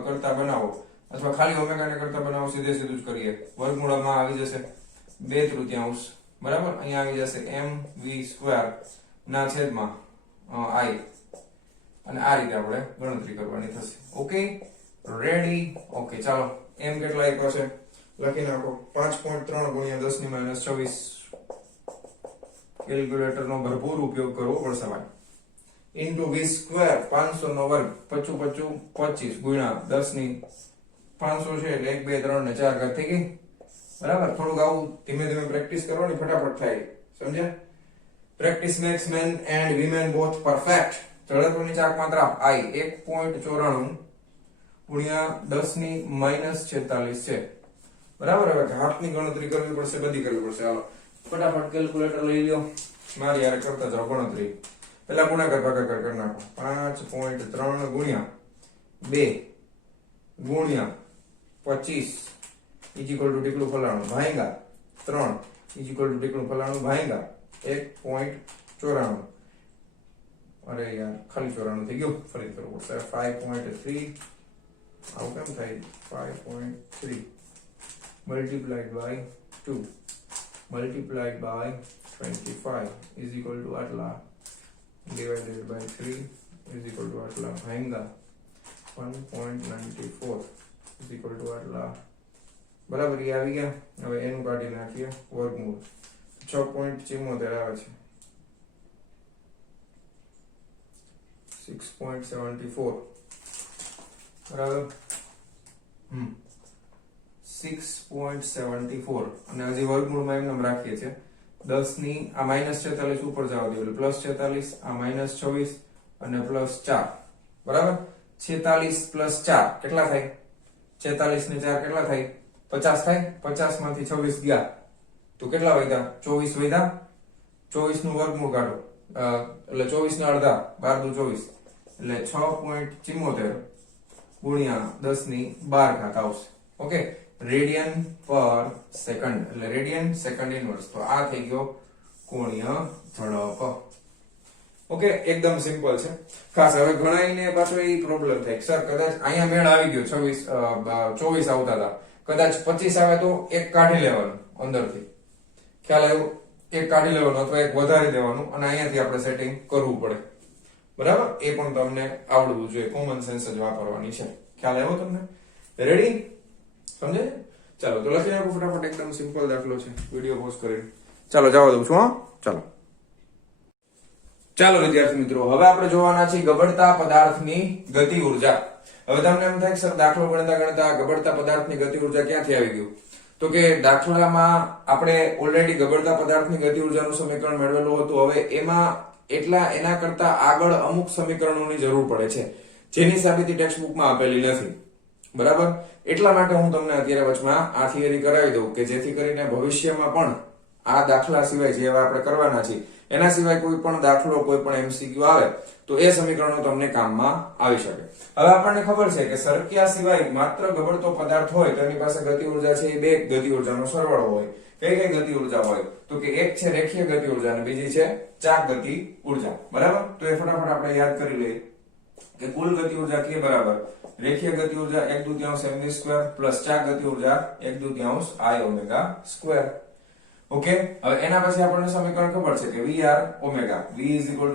કરતા બનાવો, અથવા ખાલી ઓમેગા ને કરતા બનાવો, સીધું જ કરીએ. વર્ગમૂળમાં આવી જશે 2/3. બરાબર? અહીંયા આવી જશે mv સ્ક્વેર ના છેદમાં i, અને આ રીતે આપણે ગણતરી કરવાની થશે. Okay, ready? ઓકે, ચાલો, m કેટલા આપ્યો છે લખી નાખો. 5.3 ગુણ્યા 10⁻²4. કેલ્ક્યુલેટરનો ભરપૂર ઉપયોગ કરવો પડશે ભાઈ. ઇન્ટુ v સ્ક્વેર 500 નો વર્ગ 55 25 ગુણ્યા 10⁻500 છે એટલે 1 2 3 ને 4 ઘાત થઈ ગઈ. બરાબર? થોડુંક આવું ધીમે ધીમે પ્રેક્ટિસ કરવાની, ફટાફટ થાય. સમજ્યા? Practice makes man and women both perfect. જડત્વની ચાક માત્રા i 1.94 ગુણ્યા 10⁻46 છે. બરાબર? હવે ઘાતની ગણતરી કરવી પડશે, બધી કરવી પડશે. હાલો ફટાફટ કેલ્ક્યુલેટર લઈ લ્યો, મારી યાર કરતા જાઓ ગણતરી. પેલા ગુણાકાર ભાગાકાર કરી નાખો. 5.3 ગુણ્યા 2 ગુણ્યા 25 ઇઝ ઇક્વલ ટુ ટીકડું ફલાણું ભાંગ્યા 3 ઇઝ ઇક્વલ ટુ ટીકડું ફલાણું ભાંગ્યા 1.94. અરે યાર, ખાલી 94 થઈ ગયું, ફરી કરવું પડશે. 5.3 આવું કેમ થાય? 5.3 multiplied by 2 multiplied by 25 is equal to આટલા divided by 3 is equal to આટલા ભાંગ્યા 1.94 is equal to આટલા. બરાબર? એ આવી ગયા. હવે એનું કાઢી નાખીએ વર્ગમૂળ. 6.74 આવે છે. 6.74. બરાબર? 6.74. અને હજી વર્ગમૂળમાં એમ રાખીએ છીએ 10 ની આ -46 ઉપર જવા દે એટલે +46, આ -26 અને +4. બરાબર? 46 + 4 કેટલા થાય? 46 ને 4 કેટલા થાય? 50 થાય. 50 માંથી 26 ગયા તો કેટલા વધ્યા? 24 વધ્યા. 24 નું વર્ગમૂળ કાઢો એટલે 24 ના અડધા 12 × 24 એટલે 6.74 ગુણ્યા 10⁻12 આવશે. ઓકે, રેડિયન પર સેકન્ડ એટલે રેડિયન સેકન્ડ ઇનવર્સ. તો આ થઈ ગયો કોણીય ઝડપ. ઓકે, એકદમ સિમ્પલ છે. ખાસ હવે ઘણાઈને પાછો એ પ્રોબ્લેમ થાય, સર કદાચ અહીંયા મેળ આવી ગયો 24 આવતા હતા, કદાચ 25 આવે તો એક કાઢી લેવાનું અંદરથી. ખ્યાલ આવ્યો? એક કાઢી લેવાનું અથવા એક વધારી દેવાનું, અને અહીંયાથી આપણે સેટિંગ કરવું પડે. બરાબર? એ પણ તમને આવડવું જોઈએ, કોમન સેન્સ જ વાપરવાની છે. ખ્યાલ આવ્યો તમને? રેડી? સમજે? ચાલો, તો લખી નાખો ફટાફટ. એકદમ સિમ્પલ દાખલો છે, વિડીયો પોઝ કરીને. ચાલો જવા દઉં છું. હા, ચાલો. ચાલો વિદ્યાર્થી મિત્રો, હવે આપણે જોવાના છે ગબડતા પદાર્થની ગતિ ઉર્જા. હવે તમને એમ થાય સર દાખલો ગણતા ગણતા ગબડતા પદાર્થની ગતિ ઉર્જા ક્યાંથી આવી ગયું? તો કે દાખલામાં આપણે ઓલરેડી ગબડતા પદાર્થની ગતિ ઉર્જાનું સમીકરણ મેળવેલું હતું. હવે એમાં એના કરતા આગળ અમુક સમીકરણોની જરૂર પડે છે, જેની સાબિતી ટેક્સ્ટ બુકમાં આપેલી નથી. બરાબર. એટલા માટે હું તમને અત્યારે વચમાં આ થિયરી કરાવી દઉં કે જેથી કરીને ભવિષ્યમાં પણ આ દાખલા સિવાય જે હવે આપણે કરવાના છીએ એના સિવાય કોઈ પણ દાખલો કોઈ પણ એમસીક્યુ આવે તો એ સમીકરણો તમને કામમાં આવી શકે. હવે આપણને ખબર છે કે સરક્યા સિવાય માત્ર ગબડતો પદાર્થ હોય તો એની પાસે ગતિ ઉર્જા છે એ બે ગતિ ઉર્જાનો સરવાળો હોય. કઈ કઈ ગતિ ઉર્જા હોય તો કે એક છે રેખીય ગતિ ઉર્જા અને બીજી છે ચાક ગતિ ઉર્જા. બરાબર. તો એ ફટાફટ આપણે યાદ કરી લઈએ કે કુલ ગતિ ઉર્જા કે બરાબર રેખીય ગતિ ઉર્જા 1/2 mv² પ્લસ ચાક ગતિ ઉર્જા 1/2 I ઓમેગા સ્ક્વેર. ઓકે. હવે એના પછી આપણને સમીકરણ ખબર છે કે vr ઓમેગા v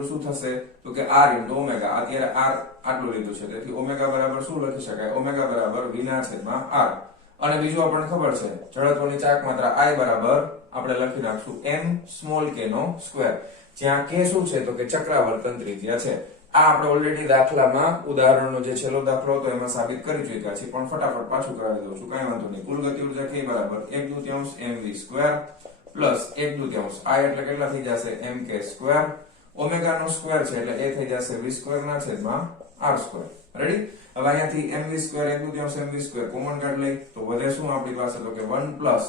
શું થશે તો કે r * ઓમેગા. અત્યારે r આટલું લીધું છે તેથી ઓમેગા બરાબર શું લખી શકાય ઓમેગા બરાબર v ના છેદમાં r. અને બીજું આપણને ખબર છે જડત્વની ચાક માત્રા I બરાબર આપણે લખી નાખશું m સ્મોલ k નો સ્ક્વેર, જ્યાં k શું છે તો કે ચક્રાવર્તન ત્રિજ્યા છે. આ આપણે ઓલરેડી દાખલામાં ઉદાહરણનો જે છેલ્લો દાખલો હતો એમાં સાબિત કરી ચૂક્યા છીએ, પણ ફટાફટ પાછું કરાવી દઉં છું, કઈ વાંધો નહીં. કુલ ગતિ ઉર્જા k બરાબર 1/2 mv² પ્લસ 1/2 I એટલે કેટલા થઈ જશે mk². ઓમેગા નો સ્ક્વેર છે એટલે એ થઈ જશે v² ના છેદમાં r². રેડી. હવે અહીંયાથી mv², 1/2 mv² કોમન કાઢ લઈ તો વધે શું આપણી પાસે તો કે 1 પ્લસ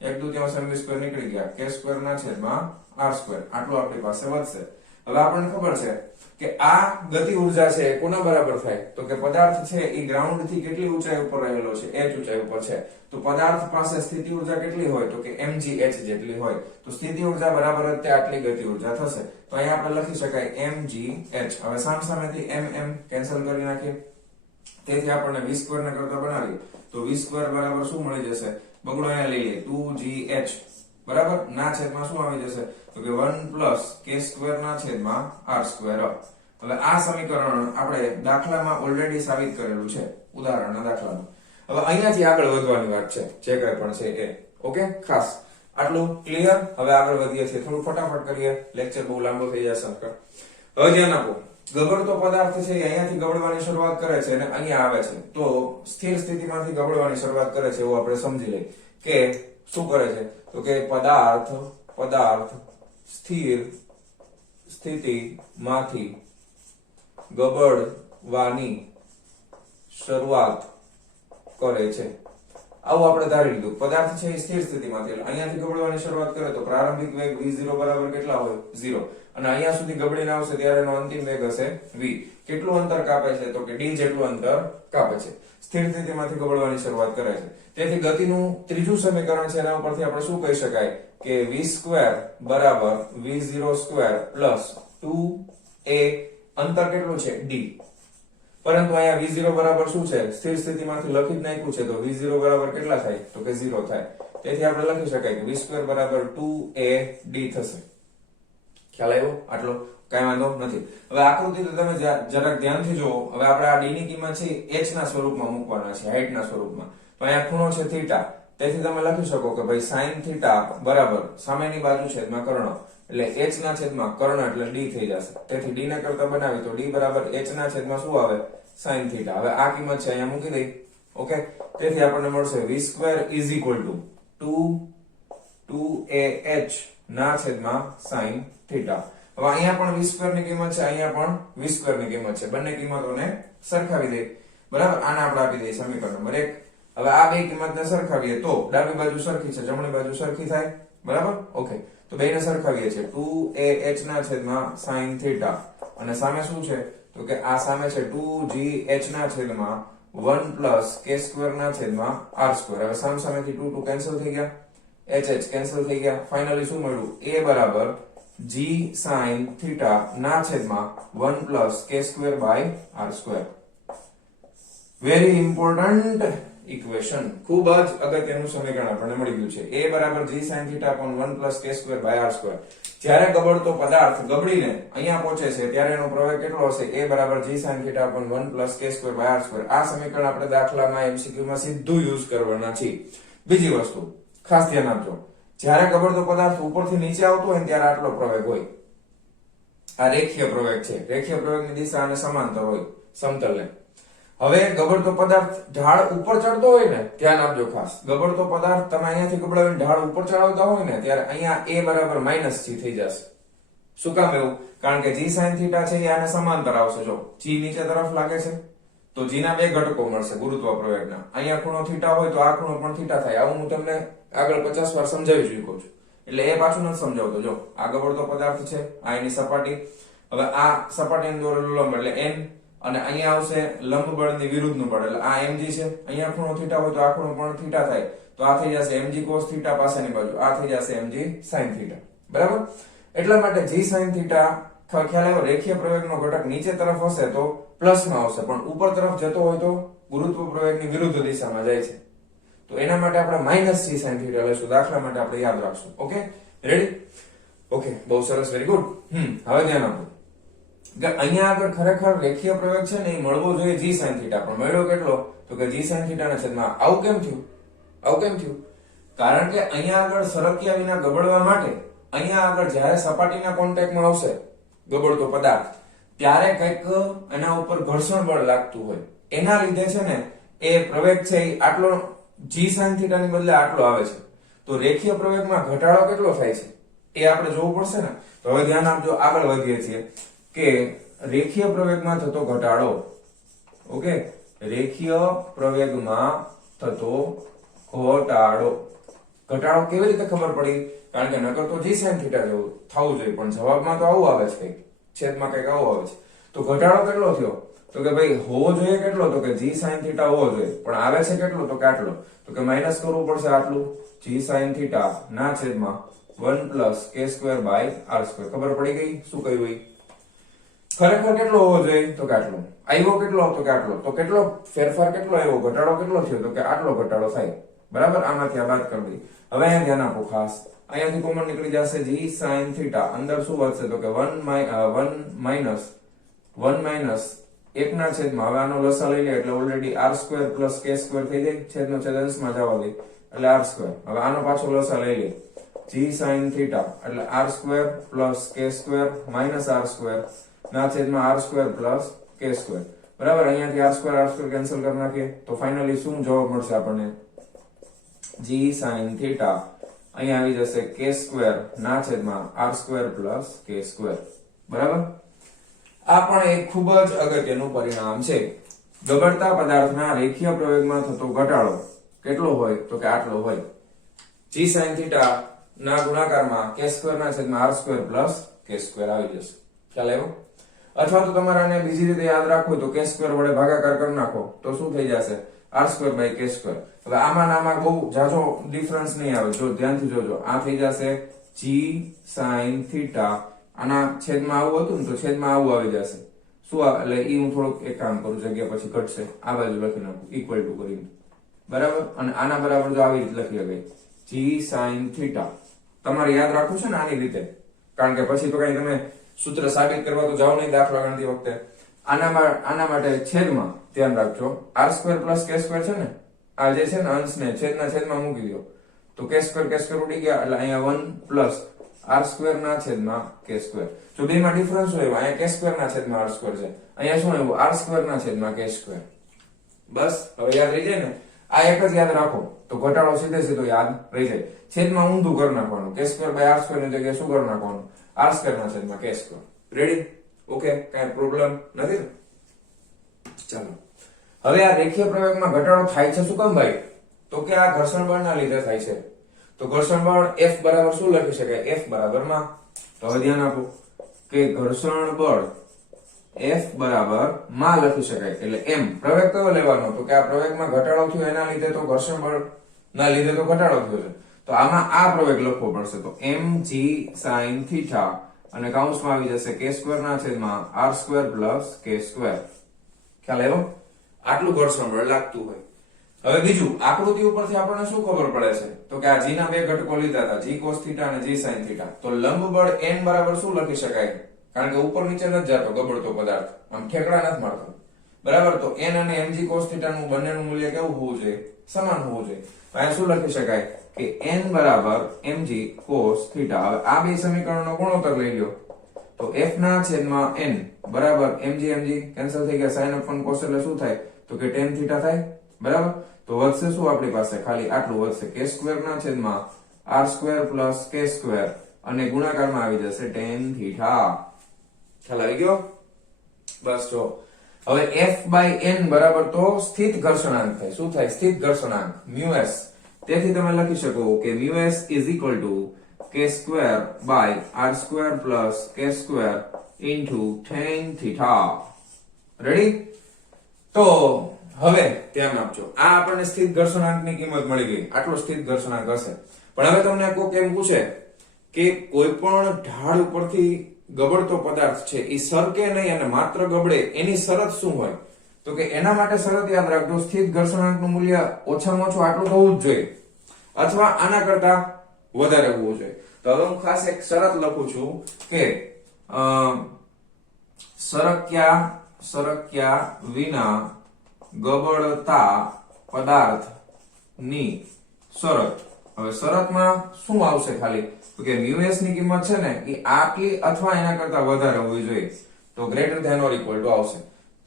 1/2 mv² નીકળી ગયા k² ના છેદમાં r². આટલું આપણી પાસે વધશે. હવે આપણને ખબર છે કે આ ગતિ ઉર્જા છે કોના બરાબર થાય તો કે પદાર્થ છે એ ગ્રાઉન્ડ થી કેટલી ઊંચાઈ ઉપર રહેલો છે h ઊંચાઈ ઉપર છે તો પદાર્થ પાસે સ્થિતિ ઉર્જા કેટલી હોય તો કે mgh જેટલી હોય તો સ્થિતિ ઉર્જા બરાબર જ તે આટલી ગતિ ઉર્જા થશે. તો અહીંયા આપણે લખી શકાય mgh. હવે સામસામેથી mm કેન્સલ કરી નાખીએ તેથી આપણને v² ને કરતા બનાવીએ તો v² બરાબર શું મળી જશે બગડો અહીંયા લઈ લઈએ 2gh બરાબર ના છેદમાં શું આવી જશે તો કે 1 પ્લસ k² ના છેદમાં r². હવે આ સમીકરણ આપણે દાખલામાં ઓલરેડી સાબિત કરેલું છે ઉદાહરણના દાખલામાં. હવે અહીંયાથી આગળ વધવાની વાત છે જે કંઈ પણ છે એ. ઓકે. ખાસ આટલું ક્લિયર. હવે આગળ વધીએ છીએ, થોડું ફટાફટ કરીએ, લેક્ચર બહુ લાંબો થઈ જશે. હવે ધ્યાન આપો, ગબડતો પદાર્થ છે એ અહીંયાથી ગબડવાની શરૂઆત કરે છે અને અહીંયા આવે છે તો સ્થિર સ્થિતિમાંથી ગબડવાની શરૂઆત કરે છે એવું આપણે સમજી લઈએ કે શું કરે છે તો કે પદાર્થ સ્થિર સ્થિતિમાંથી ગબડવાની શરૂઆત કરે છે. આવું આપણે ધારી લીધું. પદાર્થ છે એ સ્થિર સ્થિતિમાંથી એટલે અહીંયાથી ગબડવાની શરૂઆત કરે તો પ્રારંભિક વેગ v0 બરાબર કેટલા હોય 0 અને અહીંયા સુધી ગબડીને આવશે ત્યારે એનો અંતિમ વેગ હશે v. કેટલું અંતર કાપે છે તો કે d જેટલું અંતર કાપે છે. સ્થિર સ્થિતિમાંથી ગબડવાની શરૂઆત કરે છે. તેથી ગતિનું ત્રીજું સમીકરણ છે એના ઉપરથી આપણે શું કહી શકાય કે v² બરાબર v0² પ્લસ 2a અંતર કેટલું છે d. પરંતુ અહીંયા v0 બરાબર શું છે સ્થિર સ્થિતિમાંથી લખી જ નાખ્યું છે તો v0 બરાબર કેટલા થાય તો કે 0 થાય. તેથી આપણે લખી શકાય કે v² બરાબર 2ad થશે. ખ્યાલ આવ્યો આટલો? કઈ વાંધો નથી. હવે આકૃતિ તો તમે જરાક ધ્યાનથી જુઓ. હવે આપણે આ d ની કિંમત છે h ના સ્વરૂપમાં મૂકવાના છે, હાઈટ ના સ્વરૂપમાં. તો અહીંયા ખૂણો છે θ, તેથી તમે લખી શકો કે ભાઈ sin θ બરાબર સામેની બાજુ છેદમાં કર્ણ એટલે h ના છેદમાં કર્ણ એટલે d થઈ જશે. તેથી d ને કરતા બનાવી તો d બરાબર h ના છેદમાં શું આવે sin θ. હવે આ કિંમત છે અહીંયા મૂકી દઈ. ઓકે. તેથી આપણને મળશે v² = 2ah ના છેદમાં sin θ. હવે અહીંયા પણ v² ની કિંમત છે, અહીંયા પણ v² ની કિંમત છે. બંને કિંમતોને સરખાવી દે. બરાબર. આને આપણે આપી દઈએ સમીકરણ નંબર 1. હવે આ બે કિંમતને સરખાવીએ તો ડાબી બાજુ સરખી છે, જમણી બાજુ સરખી થાય. બરાબર. ઓકે. તો બેને સરખાવીએ છે 2ah ના છેદમાં sin θ અને સામે શું છે તો કે આ સામે છે 2gh ના છેદમાં 1 પ્લસ k² ના છેદમાં r². હવે સામસામેથી 2 કેન્સલ થઈ ગયા, h કેન્સલ થઈ ગયા. ફાઇનલી શું મળ્યું a બરાબર g sin θ ના છેદમાં 1 plus k² by r². Very important equation, ખૂબ જ અગત્યનું સમીકરણ આપણને મળી ગયું છે. a બરાબર g sin θ upon 1 plus k² by r². જ્યારે ગબડતો પદાર્થ ગબડીને અહીંયા પહોંચે છે ત્યારે એનો પ્રવેગ કેટલો હશે a બરાબર g sin θ upon 1 plus k² by r². આ સમીકરણ આપણે દાખલામાં MCQ માં સીધું યુઝ કરવાના છે. બીજી વસ્તુ ખાસ ધ્યાન આપજો, જ્યારે ગબડતો પદાર્થ ઉપરથી નીચે આવતો હોય ને ત્યારે આટલો પ્રવેગ હોય. આ રેખીય પ્રવેગ છે. રેખીય પ્રવેગની દિશા અને સમાંતર હોય સમતલને. હવે ગબડતો પદાર્થ ઢાળ ઉપર ચડતો હોય ને, ધ્યાન આપજો ખાસ, ગબડતો પદાર્થ તમે અહીંયાથી ગબડાવીને ઢાળ ઉપર ચડાવતા હોય ને ત્યારે અહીંયા a બરાબર -g થઈ જશે. શું કામ એવું? કારણ કે g sin θ છે એ આને સમાંતર આવશે. જો g નીચે તરફ લાગે છે તો g ના બે ઘટકો મળશે ગુરુત્વ પ્રવેગના. અહીંયા ખૂણો થીટા હોય તો આ ખૂણો પણ થીટા થાય. આવું હું તમને આગળ 50 વાર સમજાવી ચૂક્યો છું, એટલે એ પાછું નથી સમજાવતો. જો આ ગબડતો પદાર્થ છે, આ એની સપાટી. હવે આ સપાટીની દોરેલું લંબ એટલે n, અને અહીંયા આવશે લંબ બળની વિરુદ્ધનું બળ એટલે આ mg છે. અહીંયા ખૂણો થીટા હોય તો આ ખૂણો પણ થીટા થાય, તો આ થઈ જશે mg cos થીટા પાસેની બાજુ, આ થઈ જશે mg sin થીટા. બરાબર? એટલા માટે g sin થીટા ખ્યાલ આવ્યો. રેખીય પ્રવેગનો ઘટક નીચે તરફ હશે તો પ્લસમાં આવશે, પણ ઉપર તરફ જતો હોય તો ગુરુત્વ પ્રવેગની વિરુદ્ધ દિશામાં જાય છે, તો એના માટે આપણે માઇનસ g sin થીટા લેશું. દાખલા માટે આપણે યાદ રાખશું. Okay, ready? ઓકે, બહુ સરસ, વેરી ગુડ. હવે ધ્યાન આપો કે અહીંયા આગળ ખરેખર રેખીય પ્રવેગ છે ને એ મળવો જોઈએ g sin થીટા, પણ મળ્યો કેટલો? તો કે g sin થીટા ના છેદમાં. આવું કેમ થયું? આવું કેમ થયું? કારણ કે અહીંયા આગળ સરક્યા વિના ગબડવા માટે અહીંયા આગળ જ્યારે સપાટીના કોન્ટેક્ટમાં આવશે ગબડતો પદાર્થ, ત્યારે કંઈક એના ઉપર ઘર્ષણ બળ લાગતું હોય, એના લીધે છે ને એ પ્રવેગ છે એ આટલો g sin થીટા ની બદલે આટલો આવે છે. તો રેખીય પ્રવેગમાં ઘટાડો કેટલો થાય છે એ આપણે જોવું પડશે ને. તો હવે ધ્યાન આપજો, આગળ વધીએ છીએ કે રેખીય પ્રવેગમાં થતો ઘટાડો. ઓકે, રેખીય પ્રવેગમાં થતો ઘટાડો. ઘટાડો કેવી રીતે ખબર પડી? કારણ કે નકર તો g sin થીટા જેવું થવું જોઈએ, પણ જવાબમાં તો આવું આવે છે, કંઈક છેદમાં કંઈક આવું આવે છે. તો ઘટાડો કેટલો થયો? તો કે ભાઈ હોવો જોઈએ કેટલો? તો કે g sin થીટા હોવો જોઈએ, પણ આવે છે કેટલો? તો કે આટલો. તો કે માઇનસ કરવું પડશે આટલું, g sin થીટા ના છેદમાં 1 plus k square by r square. ખબર પડી ગઈ શું કહ્યું એ? ખરેખર કેટલો હોવો જોઈએ? તો કે આટલો. આવ્યો કેટલો? તો કે આટલો. તો કેટલો ફેરફાર કેટલો આવ્યો? ઘટાડો કેટલો થયો? તો કે આટલો ઘટાડો થાય. બરાબર? આમાંથી આ બાદ કરી દઈએ. હવે અહીંયા ધ્યાન આપો ખાસ, અહીંયાથી કોમન નીકળી જશે g sin થીટા. અંદર શું વધશે? તો કે 1 માઇનસ 1 ના છેદમાં, હવે આનો લસા લઈ લે એટલે already r square plus k square થઈ જાય, છેદનો છેદ અંશમાં જવા દે એટલે r square. હવે આનો પાછો લસા લઈ લે, g sin થીટા એટલે r square plus k square minus r square ના છેદમાં r square plus k square. બરાબર? અહીંયાથી r square કેન્સલ કરી નાખીએ તો ફાઇનલી શું જવાબ મળશે આપણને? g sin થીટા અહીંયા આવી જશે k square ના છેદમાં r square plus k square. બરાબર? આ પણ એક ખૂબ જ અગત્યનું પરિણામ છે. ગબડતા પદાર્થના રેખીય પ્રવેગમાં થતો ઘટાડો કેટલો હોય? તો કે આટલો હોય. g sin થીટા ના ગુણાકારમાં k square ના છેદમાં r square plus k square આવી જશે. ખ્યાલ આવ્યો? અથવા તો તમારે આને બીજી રીતે યાદ રાખવું તો k square વડે ભાગાકાર કરી નાખો તો શું થઈ જશે? r square by k square. હવે આમાં બહુ જાજો ડિફરન્સ નહીં આવે, જો ધ્યાનથી જોજો. આ થઈ જશે g sin થીટા, આના છેદમાં આવું હતું ને તો છેદમાં આવું આવી જશે. શું આવે? એટલે ઈ હું થોડુંક એક કામ કરું, જગ્યા પછી ઘટશે, આ બાજુ લખી નાખું ઇક્વલ ટુ કરીને. બરાબર? અને આના બરાબર જો આવી રીતે લખી શકાય, g sin થીટા. તમારે યાદ રાખવું છે ને આની રીતે, કારણ કે પછી તો કઈ તમે સૂત્ર સાબિત કરવા તો જાવ નહીં દાખલા ગણતી વખતે. આના માટે છેદમાં ધ્યાન રાખજો, r square plus k square છે ને, આ જે છે ને અંશને છેદના છેદમાં મૂકી દો તો k square ઉડી ગયા, એટલે અહીંયા 1 plus r square ના છેદમાં k square. જો બેમાં ડિફરન્સ હોય, અહીંયા k square ના છેદમાં r square છે, અહીંયા શું આવ્યું? r square ના છેદમાં k square. બસ હવે યાદ રહી જાય ને? આ એક જ યાદ રાખો તો ઘટાડો સીધો યાદ રહી જાય. છેદમાં ઊંધું કરી નાખવાનું, k square by r square ની જગ્યાએ શું કરી નાખવાનું? r square ના છેદમાં k square. રેડી? ઓકે, કઈ પ્રોબ્લેમ નથી ને? ચાલો, હવે આ રેખીય પ્રવેગમાં ઘટાડો થાય છે શું કામ ભાઈ? તો કે આ ઘર્ષણ બળના લીધે થાય છે. તો ઘર્ષણ બળ F બરાબર શું લખી શકાય? F બરાબર માં. તો હવે ધ્યાન આપો કે ઘર્ષણ બળ F બરાબર માં લખી શકાય. એટલે m પ્રવેગ કયો લેવાનો? તો કે આ પ્રવેગમાં ઘટાડો થયો એના લીધે તો ઘર્ષણ બળ ના લીધે તો ઘટાડો થયો છે, તો આમાં આ પ્રવેગ લખવો પડશે. તો mg sin થીટા અને કૌંસમાં આવી જશે k square ના છેદમાં r square plus k square. ખ્યાલ આવ્યો? આટલું ઘર્ષણ બળ લાગતું હોય. હવે બીજું, આકૃતિ ઉપરથી આપણને શું ખબર પડે છે? તો કે આ g ના બે ઘટકો લીધા હતા, g cos થીટા અને g sin થીટા. તો લંબ બળ n બરાબર શું લખી શકાય? કારણ કે ઉપર નીચે નથી જતો ગબડતો પદાર્થ, આમ ઠેકડા નથી મારતો. બરાબર? તો n અને mg cos થીટા નું બંનેનું મૂલ્ય કેવું હોવું જોઈએ? સમાન હોવું જોઈએ. અહીંયા શું લખી શકાય કે n બરાબર mg cos થીટા. હવે આ બે સમીકરણનો ગુણોત્તર લઈ લો તો f ના છેદમાં n બરાબર mg કેન્સલ થઈ ગયા, sin upon cos એટલે શું થાય? તો કે tan થીટા થાય. બરાબર? તો વધશે શું આપણી પાસે? ખાલી આટલું વધશે, k square ના છેદમાં r square plus k square અને ગુણાકારમાં આવી જશે tan થીટા. ખ્યાલ આવી ગયો? બસ જો હવે F/n બરાબર તો સ્થિત ઘર્ષણાંક થાય. શું થાય? સ્થિત ઘર્ષણાંક μs. તેથી તમે લખી શકો કે μs is equal to k²/r² plus k² into tan theta. Ready? તો હવે ધ્યાન આપજો. આ આપણને સ્થિત ઘર્ષણાંકની કિંમત મળી ગઈ. આટલો સ્થિત ઘર્ષણાંક હશે. પણ હવે તમને કોક એમ પૂછે કે કોઈ પણ ઢાળ ઉપરથી ગબડતો પદાર્થ છે એ સરકે નહીં અને માત્ર ગબડે, એની શરત શું હોય? તો કે એના માટે શરત યાદ રાખજો, સ્થિત ઘર્ષણાંકનું મૂલ્ય ઓછામાં ઓછું આટલું હોવું જ જોઈએ અથવા આના કરતા વધારે હોવું જોઈએ. તો હવે હું ખાસ એક શરત લખું છું કે સરક્યા વિના ગબડતા પદાર્થની શરત. હવે શરતમાં શું આવશે? ખાલી તો કે μs ની કિંમત છે ને એ આટલી અથવા એના કરતા વધારે હોવી જોઈએ. તો greater than or equal to આવશે.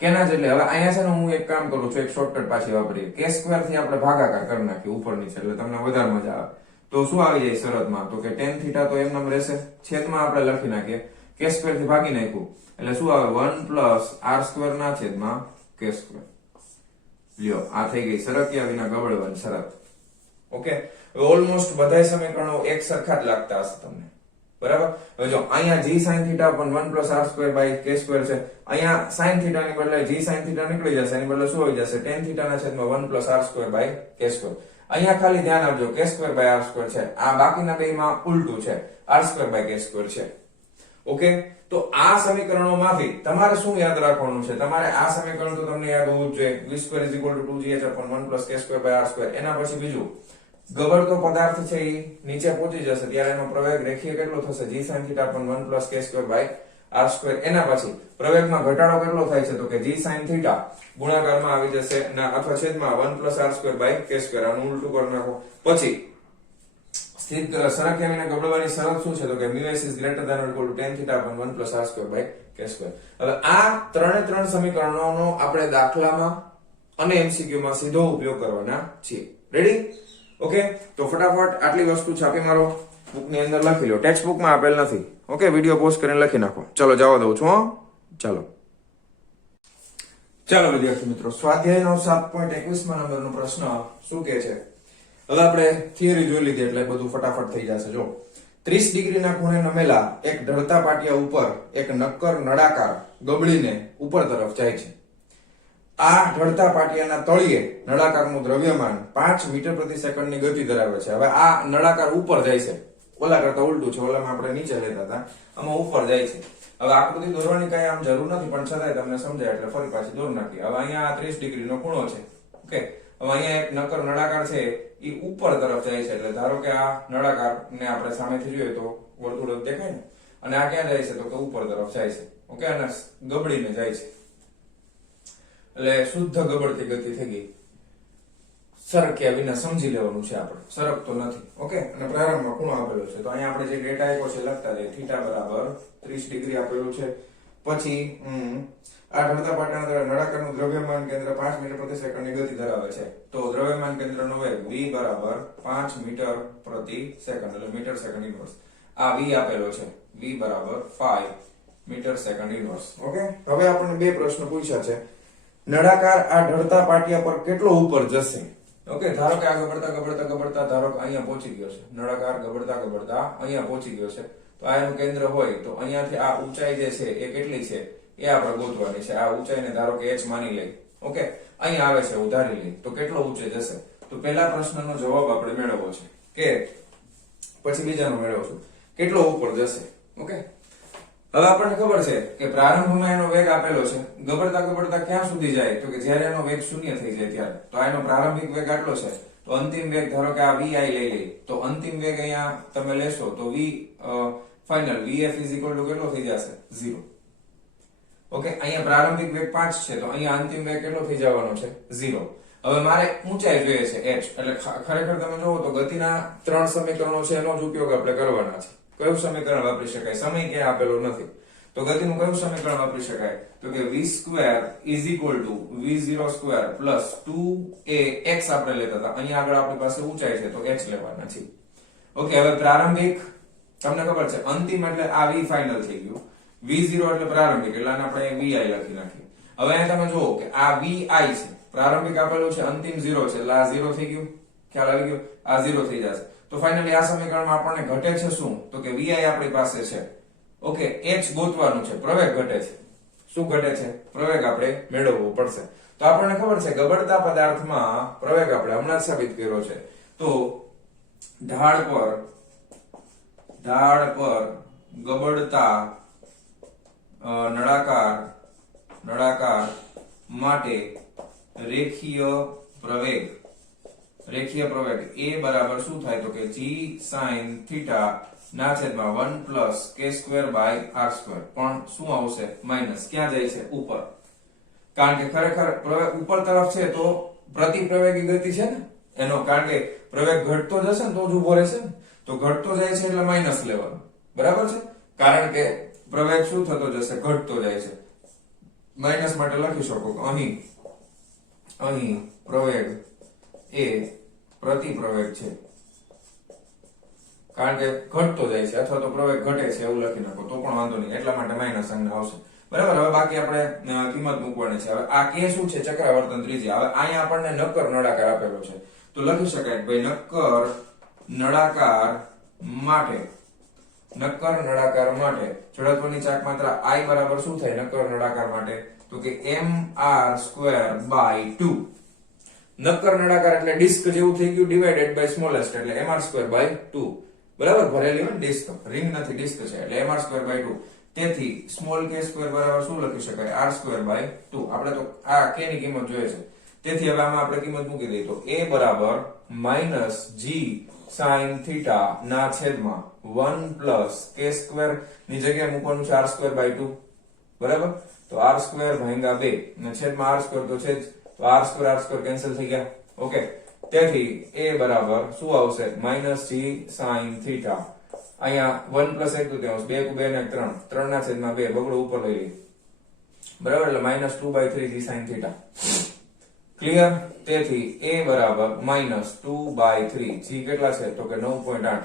કેના જેટલી? હવે અહીંયા છે ને હું એક કામ કરું છું, એક શોર્ટકટ પાછી વાપરીએ. k² થી આપણે ભાગાકાર કરી નાખીએ ઉપર નીચે, એટલે તમને વધારે મજા આવે. તો શું આવી જાય શરતમાં? તો કે tan θ તો એમ નામ રહેશે, છેદમાં આપણે લખી નાખીએ k² થી ભાગી નાખ્યું એટલે શું આવે? 1 + r² ના છેદમાં k². લ્યો, આ થઈ ગઈ સરક્યા વિના ગબડવાની શરત. ઓકે, ઓલમોસ્ટ બધા સમીકરણો એક સરખા જ લાગતા હશે તમને, બરાબર? હવે જો અહીંયા g sin θ પણ 1 + r²/k² છે. અહીંયા sin θ ની બદલે g sin θ નીકળી જશે, એની બદલે શું આવી જશે? tan θ ના છેદમાં 1 + r²/k². અહીંયા ખાલી ધ્યાન આપજો, k²/r² છે. આ બાકીના બેમાં ઉલટું છે, r²/k² છે. ઓકે, તો આ સમીકરણોમાંથી તમારે શું યાદ રાખવાનું છે? તમારે આ સમીકરણ તો તમને યાદ હોવું જ જોઈએ, v² = 2gh/1 + k²/r². એના પછી બીજું, ગબડતો પદાર્થ છે એ નીચે પહોંચી જશે ત્યારે એનો પ્રવેગ રેખીય કેટલો થશે? g sin θ પણ 1 + k²/r². એના પછી પ્રવેગમાં ઘટાડો કેટલો થાય છે? તો કે g sin θ ગુણાકારમાં આવી જશે અથવા છેદમાં 1 + r²/k². આનું ઉલટું કરી નાખો. પછી સ્થિત સરક્યા વિના ગબડવાની શરત શું છે? તો કે μs is greater than or equal to tan θ પણ 1 + r²/k². હવે આ ત્રણ સમીકરણોનો આપણે દાખલામાં અને MCQ માં સીધો ઉપયોગ કરવાના છીએ. રેડી? ઓકે, તો ફટાફટ આટલી વસ્તુ છાપી મારો, બુકની અંદર લખી લો. ટેક્સ્ટ બુકમાં આપેલ નથી. ઓકે, વિડિયો પોઝ કરીને લખી નાખો. ચલો જવા દઉં છું. ચાલો વિદ્યાર્થી મિત્રો, સ્વાધ્યાયનો 7.21 નંબરનો પ્રશ્ન શું કહે છે? હવે આપણે થિયરી જોઈ લીધી એટલે બધું ફટાફટ થઈ જશે. જો 30 ડિગ્રીના ખૂણે નમેલા એક ઢળતા પાટિયા ઉપર એક નક્કર નળાકાર ગબડીને ઉપર તરફ જાય છે. આ ઢળતા પાટિયાના તળિયે નળાકારનું દ્રવ્યમાન 5 મીટર પ્રતિ સેકન્ડની ગતિ ધરાવે છે. હવે આ નળાકાર ઉપર જાય છે, ઓલા કરતા ઉલટું છે, ઓલામાં આપણે નીચે લેતા હતા, આમાં ઉપર જાય છે. હવે આકૃતિ દોરવાની કઈ આમ જરૂર નથી, પણ છતાંય તમને સમજાય એટલે ફરી પાછી દોર નાખીએ. હવે અહીંયા 30 ડિગ્રીનો ખૂણો છે. ઓકે, હવે અહીંયા એક નક્કર નળાકાર છે એ ઉપર તરફ જાય છે, એટલે ધારો કે આ નળાકાર ને આપણે સામેથી જોઈએ તો વર્તુળ દેખાય ને, અને આ ક્યાં જાય છે? તો કે ઉપર તરફ જાય છે. ઓકે, અને ગબડીને જાય છે એટલે શુદ્ધ ગબડતી ગતિ થઈ ગઈ. સરક્યા વિના સમજી લેવાનું છે આપણે, સરકતો નથી. ઓકે, અને પ્રારંભમાં ખૂણો આપેલો છે તો અહીંયા આપણે જે ડેટા આપ્યો છે લખતા જઈએ. θ બરાબર 30 ડિગ્રી આપેલું છે. પછી આ ઢળતા પાટિયાના નળાકારનું દ્રવ્યમાન કેન્દ્ર 5 મીટર પ્રતિ સેકન્ડની ગતિ ધરાવે છે. તો દ્રવ્યમાન કેન્દ્રનો વેગ v બરાબર 5 મીટર પ્રતિ સેકન્ડ એટલે મીટર સેકન્ડ ઇન્વર્સ. આ v આપેલો છે, v બરાબર 5 મીટર સેકન્ડ ઇન્વર્સ. ઓકે, હવે આપણને બે પ્રશ્ન પૂછ્યા છે. નળાકાર આ ઢળતા પાટિયા પર કેટલો ઉપર જશે? ઓકે, ધારો કે આ ગબડતા ધારો કે અહીંયા પહોંચી ગયો છે. નળાકાર ગબડતા અહીંયા પહોંચી ગયો છે. તો આ એનું કેન્દ્ર હોય તો અહીંયાથી આ ઊંચાઈ જે છે એ કેટલી છે એ આપણે ગોતવાની છે. આ ઊંચાઈને ધારો કે h માની લઈ. ઓકે, અહીંયા આવે છે ઉધારી લઈ તો કેટલો ઊંચે જશે? તો પહેલા પ્રશ્નનો જવાબ આપણે મેળવવો છે કે પછી બીજાનો મેળવશું કેટલો ઉપર જશે. ઓકે, હવે આપણને ખબર છે કે પ્રારંભમાં એનો વેગ આપેલો છે. ગબડતા ક્યાં સુધી જાય? તો કે જ્યારે એનો વેગ 0 થઈ જાય ત્યારે. તો એનો પ્રારંભિક વેગ આટલો છે. તો અંતિમ વેગ ધારો કે આ vi લઈ લઈ તો અંતિમ વેગ અહીંયા તમે લેશો તો v ફાઇનલ vf = કેટલો થઈ જશે? 0. ઓકે, અહીંયા પ્રારંભિક વેગ 5 છે તો અહીંયા અંતિમ વેગ કેટલો થઈ જવાનો છે? 0. હવે મારે ઊંચાઈ જોઈએ છે h, એટલે ખરેખર તમે જોવો તો ગતિના 3 સમીકરણો છે એનો જ ઉપયોગ આપણે કરવાના છે. કયું સમીકરણ વાપરી શકાય? સમય ક્યાં આપેલો નથી તો ગતિનું કયું સમીકરણ વાપરી શકાય? તો કે v² = v02 plus 2ax આપણે લેતા હતા. અહીંયા આગળ આપણી પાસે ઊંચાઈ છે તો h લેવાના છે. ઓકે, હવે પ્રારંભિક તમને ખબર છે, અંતિમ એટલે આ v ફાઇનલ થઈ ગયું. v0 એટલે પ્રારંભિક એટલે આને આપણે vi લખી નાખીએ. હવે અહીંયા તમે જુઓ કે આ vi છે, પ્રારંભિક આપેલું છે, અંતિમ 0 છે, એટલે આ 0 થઈ ગયું, ખ્યાલ આવી ગયો, આ 0 થઈ જશે. તો ફાઇનલી આ સમીકરણમાં આપણને ઘટે છે શું? તો કે vi આપણી પાસે છે. ઓકે, h ગોતવાનું છે, પ્રવેગ ઘટે છે. શું ઘટે છે? પ્રવેગ આપણે મેળવવો પડશે. તો આપણને ખબર છે ગબડતા પદાર્થમાં પ્રવેગ આપણે હમણાં જ સાબિત કર્યો છે. તો ઢાળ પર ગબડતા નળાકાર માટે રેખીય પ્રવેગ એ બરાબર શું થાય? તો કે g sin θ ના છેદમાં 1 plus k² by r². પણ શું આવશે? માઇનસ. ક્યાં જાય છે? ઉપર. કારણ કે ખરેખર પ્રવેગ ઉપર તરફ છે તો પ્રતિપ્રવેગી ગતિ છે ને એનો, કારણ કે પ્રવેગ ઘટતો જશે ને તો જ ઉભો રહેશે ને. તો ઘટતો જાય છે એટલે માઇનસ લેવાનું, બરાબર છે? કારણ કે પ્રવેગ શું થતો જશે? ઘટતો જાય છે. માઇનસ માટે લખી શકો કે અહીં પ્રવેગ એ પ્રતિપ્રવેગ છે, કારણ કે ઘટતો જાય છે, અથવા તો પ્રવેગ ઘટે છે એવું લખી નાખો તો પણ વાંધો નહીં, એટલા માટે માઇનસ અંક આવશે. બરાબર. હવે બાકી આપણે કિંમત મૂકવાની છે. હવે આ કે શું છે? ચક્રાવર્તન ત્રિજ્યા. હવે અહીંયા આપણને નક્કર નળાકાર આપેલો છે તો લખી શકાય ભાઈ નક્કર નળાકાર માટે જડત્વની ચાક માત્રા I બરાબર શું થાય નક્કર નળાકાર માટે? તો કે mr²/2. નક્કર નળાકાર એટલે ડિસ્ક જેવું થઈ ગયું, ડિવાઇડેડ બાય સ્મોલેસ્ટ એટલે mr²/2. બરાબર, ભરેલી હોય ડિસ્ક, રિંગ નથી ડિસ્ક છે એટલે mr²/2. તેથી સ્મોલ k² બરાબર શું લખી શકાય? r²/2. આપણે તો આ k ની કિંમત જોઈએ છે, તેથી હવે આમાં આપણે કિંમત મૂકી દઈએ તો a બરાબર -g sin θ ના છેદમાં 1 plus k² ની જગ્યાએ મૂકવાનું છે r²/2. બરાબર. તો r²/2 ને છેદમાં r² તો છે જ, તો r² કેન્સલ થઈ ગયા. ઓકે, તેથી a બરાબર શું આવશે? -g sin θ. અહીંયા 1 plus 1/2, 2 ને 3, 3 ના છેદમાં 2, બગડો ઉપર લઈ લઈએ. બરાબર, એટલે -2/3 g sin θ. ક્લિયર? તેથી a બરાબર -2/3. g કેટલા છે? તો કે 9.8.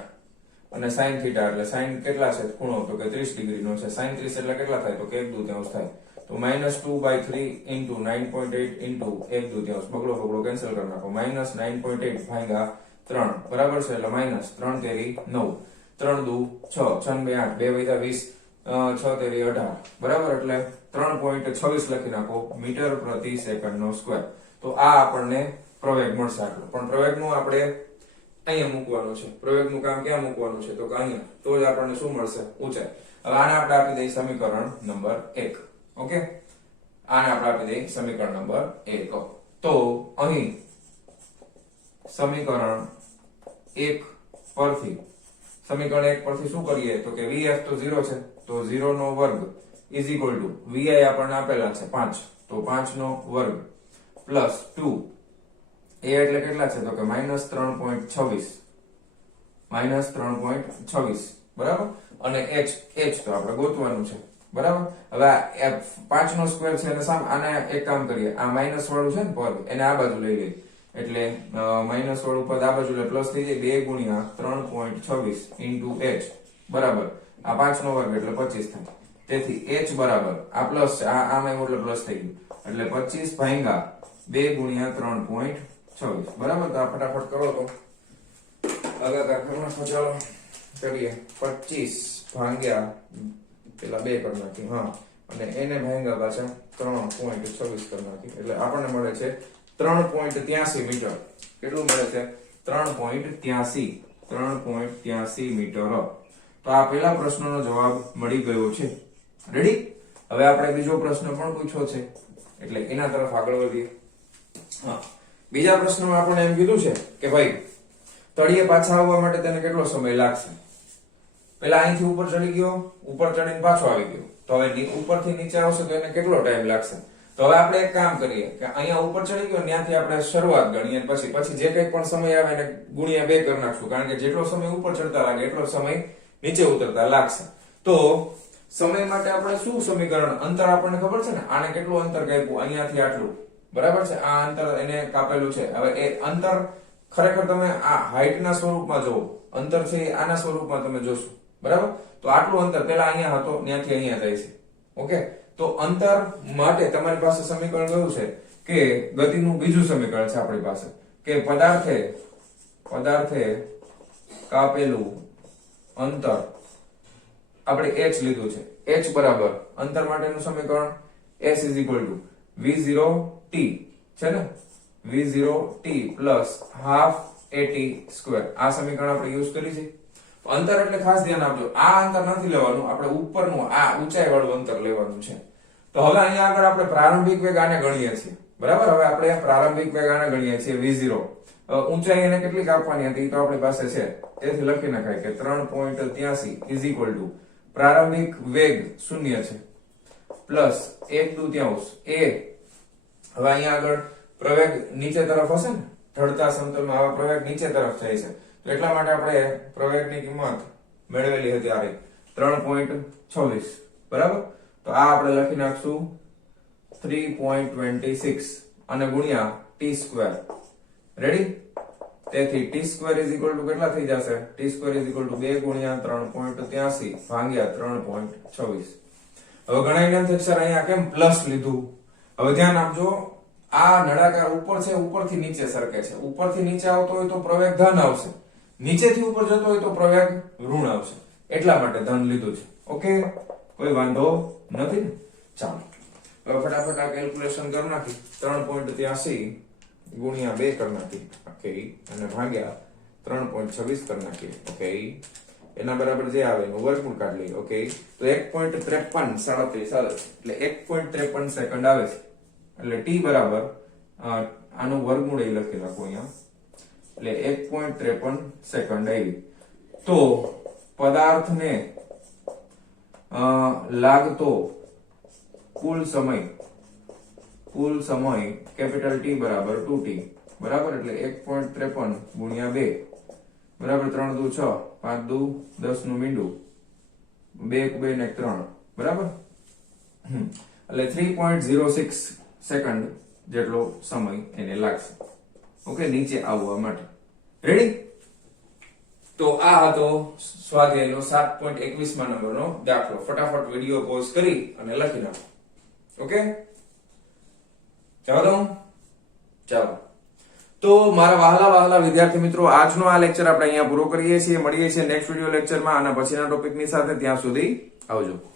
અને sin θ એટલે sin કેટલા છે? ખૂણો તો કે 30 ડિગ્રી નો છે. sin 30 એટલે કેટલા થાય? તો કે 1/2 થાય. તો -2/3 into 9.8 into 1/2. બગડો કેન્સલ કરી નાખો. -9.8 ભાગ્યા 3. બરાબર છે, એટલે -3 તેરી 9. 3 દુ 6, 6 ને 8, 2 વૈધા 20, 6 તેરી 18. બરાબર, એટલે 3.26 લખી નાખો મીટર પ્રતિ સેકન્ડ નો સ્ક્વેર. તો આ આપણને પ્રવેગ મળશે આટલો. પણ પ્રવેગનું આપણે અહીંયા મૂકવાનું છે. પ્રવેગનું કામ ક્યાં મૂકવાનું છે? તો કે અહીંયા. તો જ આપણને શું મળશે? ઊંચાઈ. હવે આને આપણે આપી દઈએ સમીકરણ નંબર 1. ઓકે, આને આપણે આપી દઈએ સમીકરણ નંબર 1. તો અહીં સમીકરણ 1 પરથી શું કરીએ? તો કે vf તો 0 છે, તો 0 નો વર્ગ ઇઝ ઇક્વલ ટુ vi આપણને આપેલા છે 5, તો 5 નો વર્ગ પ્લસ 2 a એટલે કેટલા છે? તો કે -3.26. બરાબર. અને h તો આપણે ગોતવાનું છે. બરાબર. હવે આ 5 નો સ્ક્વેર છે એટલે આને એક કામ કરીએ, આ માઇનસ વાળું છે ને પદ, એને આ બાજુ લઈ લઈએ, એટલે માઇનસ વાળું પદ આ બાજુ એટલે પ્લસ થઈ જાય. 2 ગુણ્યા 3.26 into h બરાબર આ 5 નો વર્ગ એટલે 25 થાય. તેથી h બરાબર આ પ્લસ છે, આમાં એટલે પ્લસ થઈ ગયું, એટલે 25 ભાગ્યા 2 ગુણ્યા 3.26. બરાબર. તો આ ફટાફટ કરો તો ભાગાકાર કરી નાખો. ચાલો કરીએ. 25 ભાગ્યા પેલા 2 કરી નાખી, હા, અને એને ભાગ્યા પાછા 3.26 કરી નાખી, એટલે આપણને મળે છે 3.83 મીટર. કેટલું મળે છે? 3.83 મીટર. તો આ પેલા પ્રશ્નનો જવાબ મળી ગયો છે. રેડી? હવે આપણે બીજો પ્રશ્ન પણ પૂછ્યો છે, એટલે એના તરફ આગળ વધીએ. હા, બીજા પ્રશ્નમાં આપણે એમ કીધું છે કે ભાઈ તળિયે પાછા આવવા માટે તેને કેટલો સમય લાગશે? પેલા અહીંથી ઉપર ચડી ગયો, ઉપર ચડીને પાછો આવી ગયો, તો હવે ઉપરથી નીચે આવશે તો એને કેટલો ટાઈમ લાગશે? તો હવે આપણે એક કામ કરીએ કે અહીંયા ઉપર ચડી ગયો ત્યાંથી આપણે શરૂઆત ગણીએ, પછી જે કંઈ પણ સમય આવે એને ગુણ્યા 2 કરી નાખશું, કારણ કે જેટલો સમય ઉપર ચડતા લાગે એટલો સમય નીચે ઉતરતા લાગશે. તો સમય માટે આપણે શું સમીકરણ? અંતર આપણને ખબર છે ને, આને કેટલું અંતર કાપ્યું? અહીંયાથી આટલું. બરાબર છે, આ અંતર એને કાપેલું છે. હવે એ અંતર ખરેખર તમે આ હાઈટ ના સ્વરૂપમાં જોવો, અંતર છે આના સ્વરૂપમાં તમે જોશો. બરાબર. તો આટલું અંતર પેલા અહીંયા હતો, ત્યાંથી અહીંયા જાય છે. ઓકે, તો અંતર માટે તમારી પાસે સમીકરણ કયું છે કે ગતિનું બીજું સમીકરણ છે આપણી પાસે કે પદાર્થે કાપેલું અંતર આપણે h લીધું છે h બરાબર અંતર માટેનું સમીકરણ s v0t છે ને v0t plus half at square આ સમીકરણ આપણે યુઝ કરી છે અંતર એટલે ખાસ ધ્યાન આપજો આ અંતર નથી લેવાનું આપણે ઉપરનું આ ઊંચાઈ વાળું અંતર લેવાનું છે તો હવે અહીંયા આગળ આપણે પ્રારંભિક વેગ આને ગણીએ છીએ બરાબર હવે આપણે પ્રારંભિક વેગ આને ગણીએ છીએ v0 ઊંચાઈ એને કેટલી આપવાની હતી તો આપણી પાસે છે તેથી લખી નખાય કે 3.83 ઇઝ ઇક્વલ ટુ પ્રારંભિક વેગ 0 છે પ્લસ 1/2 a હવે અહીંયા આગળ પ્રવેગ નીચે તરફ હશે ને ઢળતા સમતલમાં આવા પ્રવેગ નીચે તરફ જાય છે તો એટલા માટે આપણે પ્રવેગની કિંમત મેળવેલી હતી આ 3.26 બરાબર તો આ આપણે લખી નાખશું 3.26 અને ગુણ્યા t2 રેડી તેથી t2 કેટલા થઈ જશે t2 2 ગુણ્યા 3.83 ભાગ્યા 3.26 હવે ગણાયના અક્ષર અહીંયા કેમ પ્લસ લીધું હવે ધ્યાન આપજો આ નળાકાર ઉપર છે ઉપરથી નીચે સરકે છે ઉપરથી નીચે આવતો હોય તો પ્રવેગ ધન આવશે નીચેથી ઉપર જતો હોય તો પ્રવેગ ઋણ આવશે એટલા માટે ધન લીધું છે ઓકે કોઈ વાંધો નથી ને ચાલો હવે ફટાફટ આ કેલ્ક્યુલેશન કરી નાખી 3.83 ગુણ્યા 2 કરી નાખી ઓકે અને ભાગ્યા 3.26 કરી નાખી ઓકે એના બરાબર જે આવે એનું વર્ગમૂળ કાઢી લઈએ ઓકે તો 1.53 એટલે 1.53 સેકન્ડ આવે છે એટલે t બરાબર આનું વર્ગમૂળ એ લખી નાખો અહીંયા એટલે 1.53 સેકન્ડ આવી તો પદાર્થને લાગતો કુલ સમય કેપિટલ T બરાબર 2t બરાબર એટલે 1.53 ગુણ્યા 2 બરાબર 3 દુ 6 5 દુ 10 નું મીંડું 2 2 ને 3 બરાબર એટલે 3.06 સેકન્ડ જેટલો સમય એને લાગશે ઓકે નીચે આવવા માટે રેડી તો આ હતો સ્વાધ્યાયનો 7.21 માં નંબરનો દાખલો ફટાફટ વિડિયો પોઝ કરી અને લખી નાખો ઓકે ચાલો તો મારા વહાલા વિદ્યાર્થી મિત્રો આજનો આ લેક્ચર આપણે અહીંયા પૂરો કરીએ છીએ મળીએ છીએ નેક્સ્ટ વિડિયો લેક્ચરમાં આના પછીના ટોપિકની સાથે ત્યાં સુધી આવજો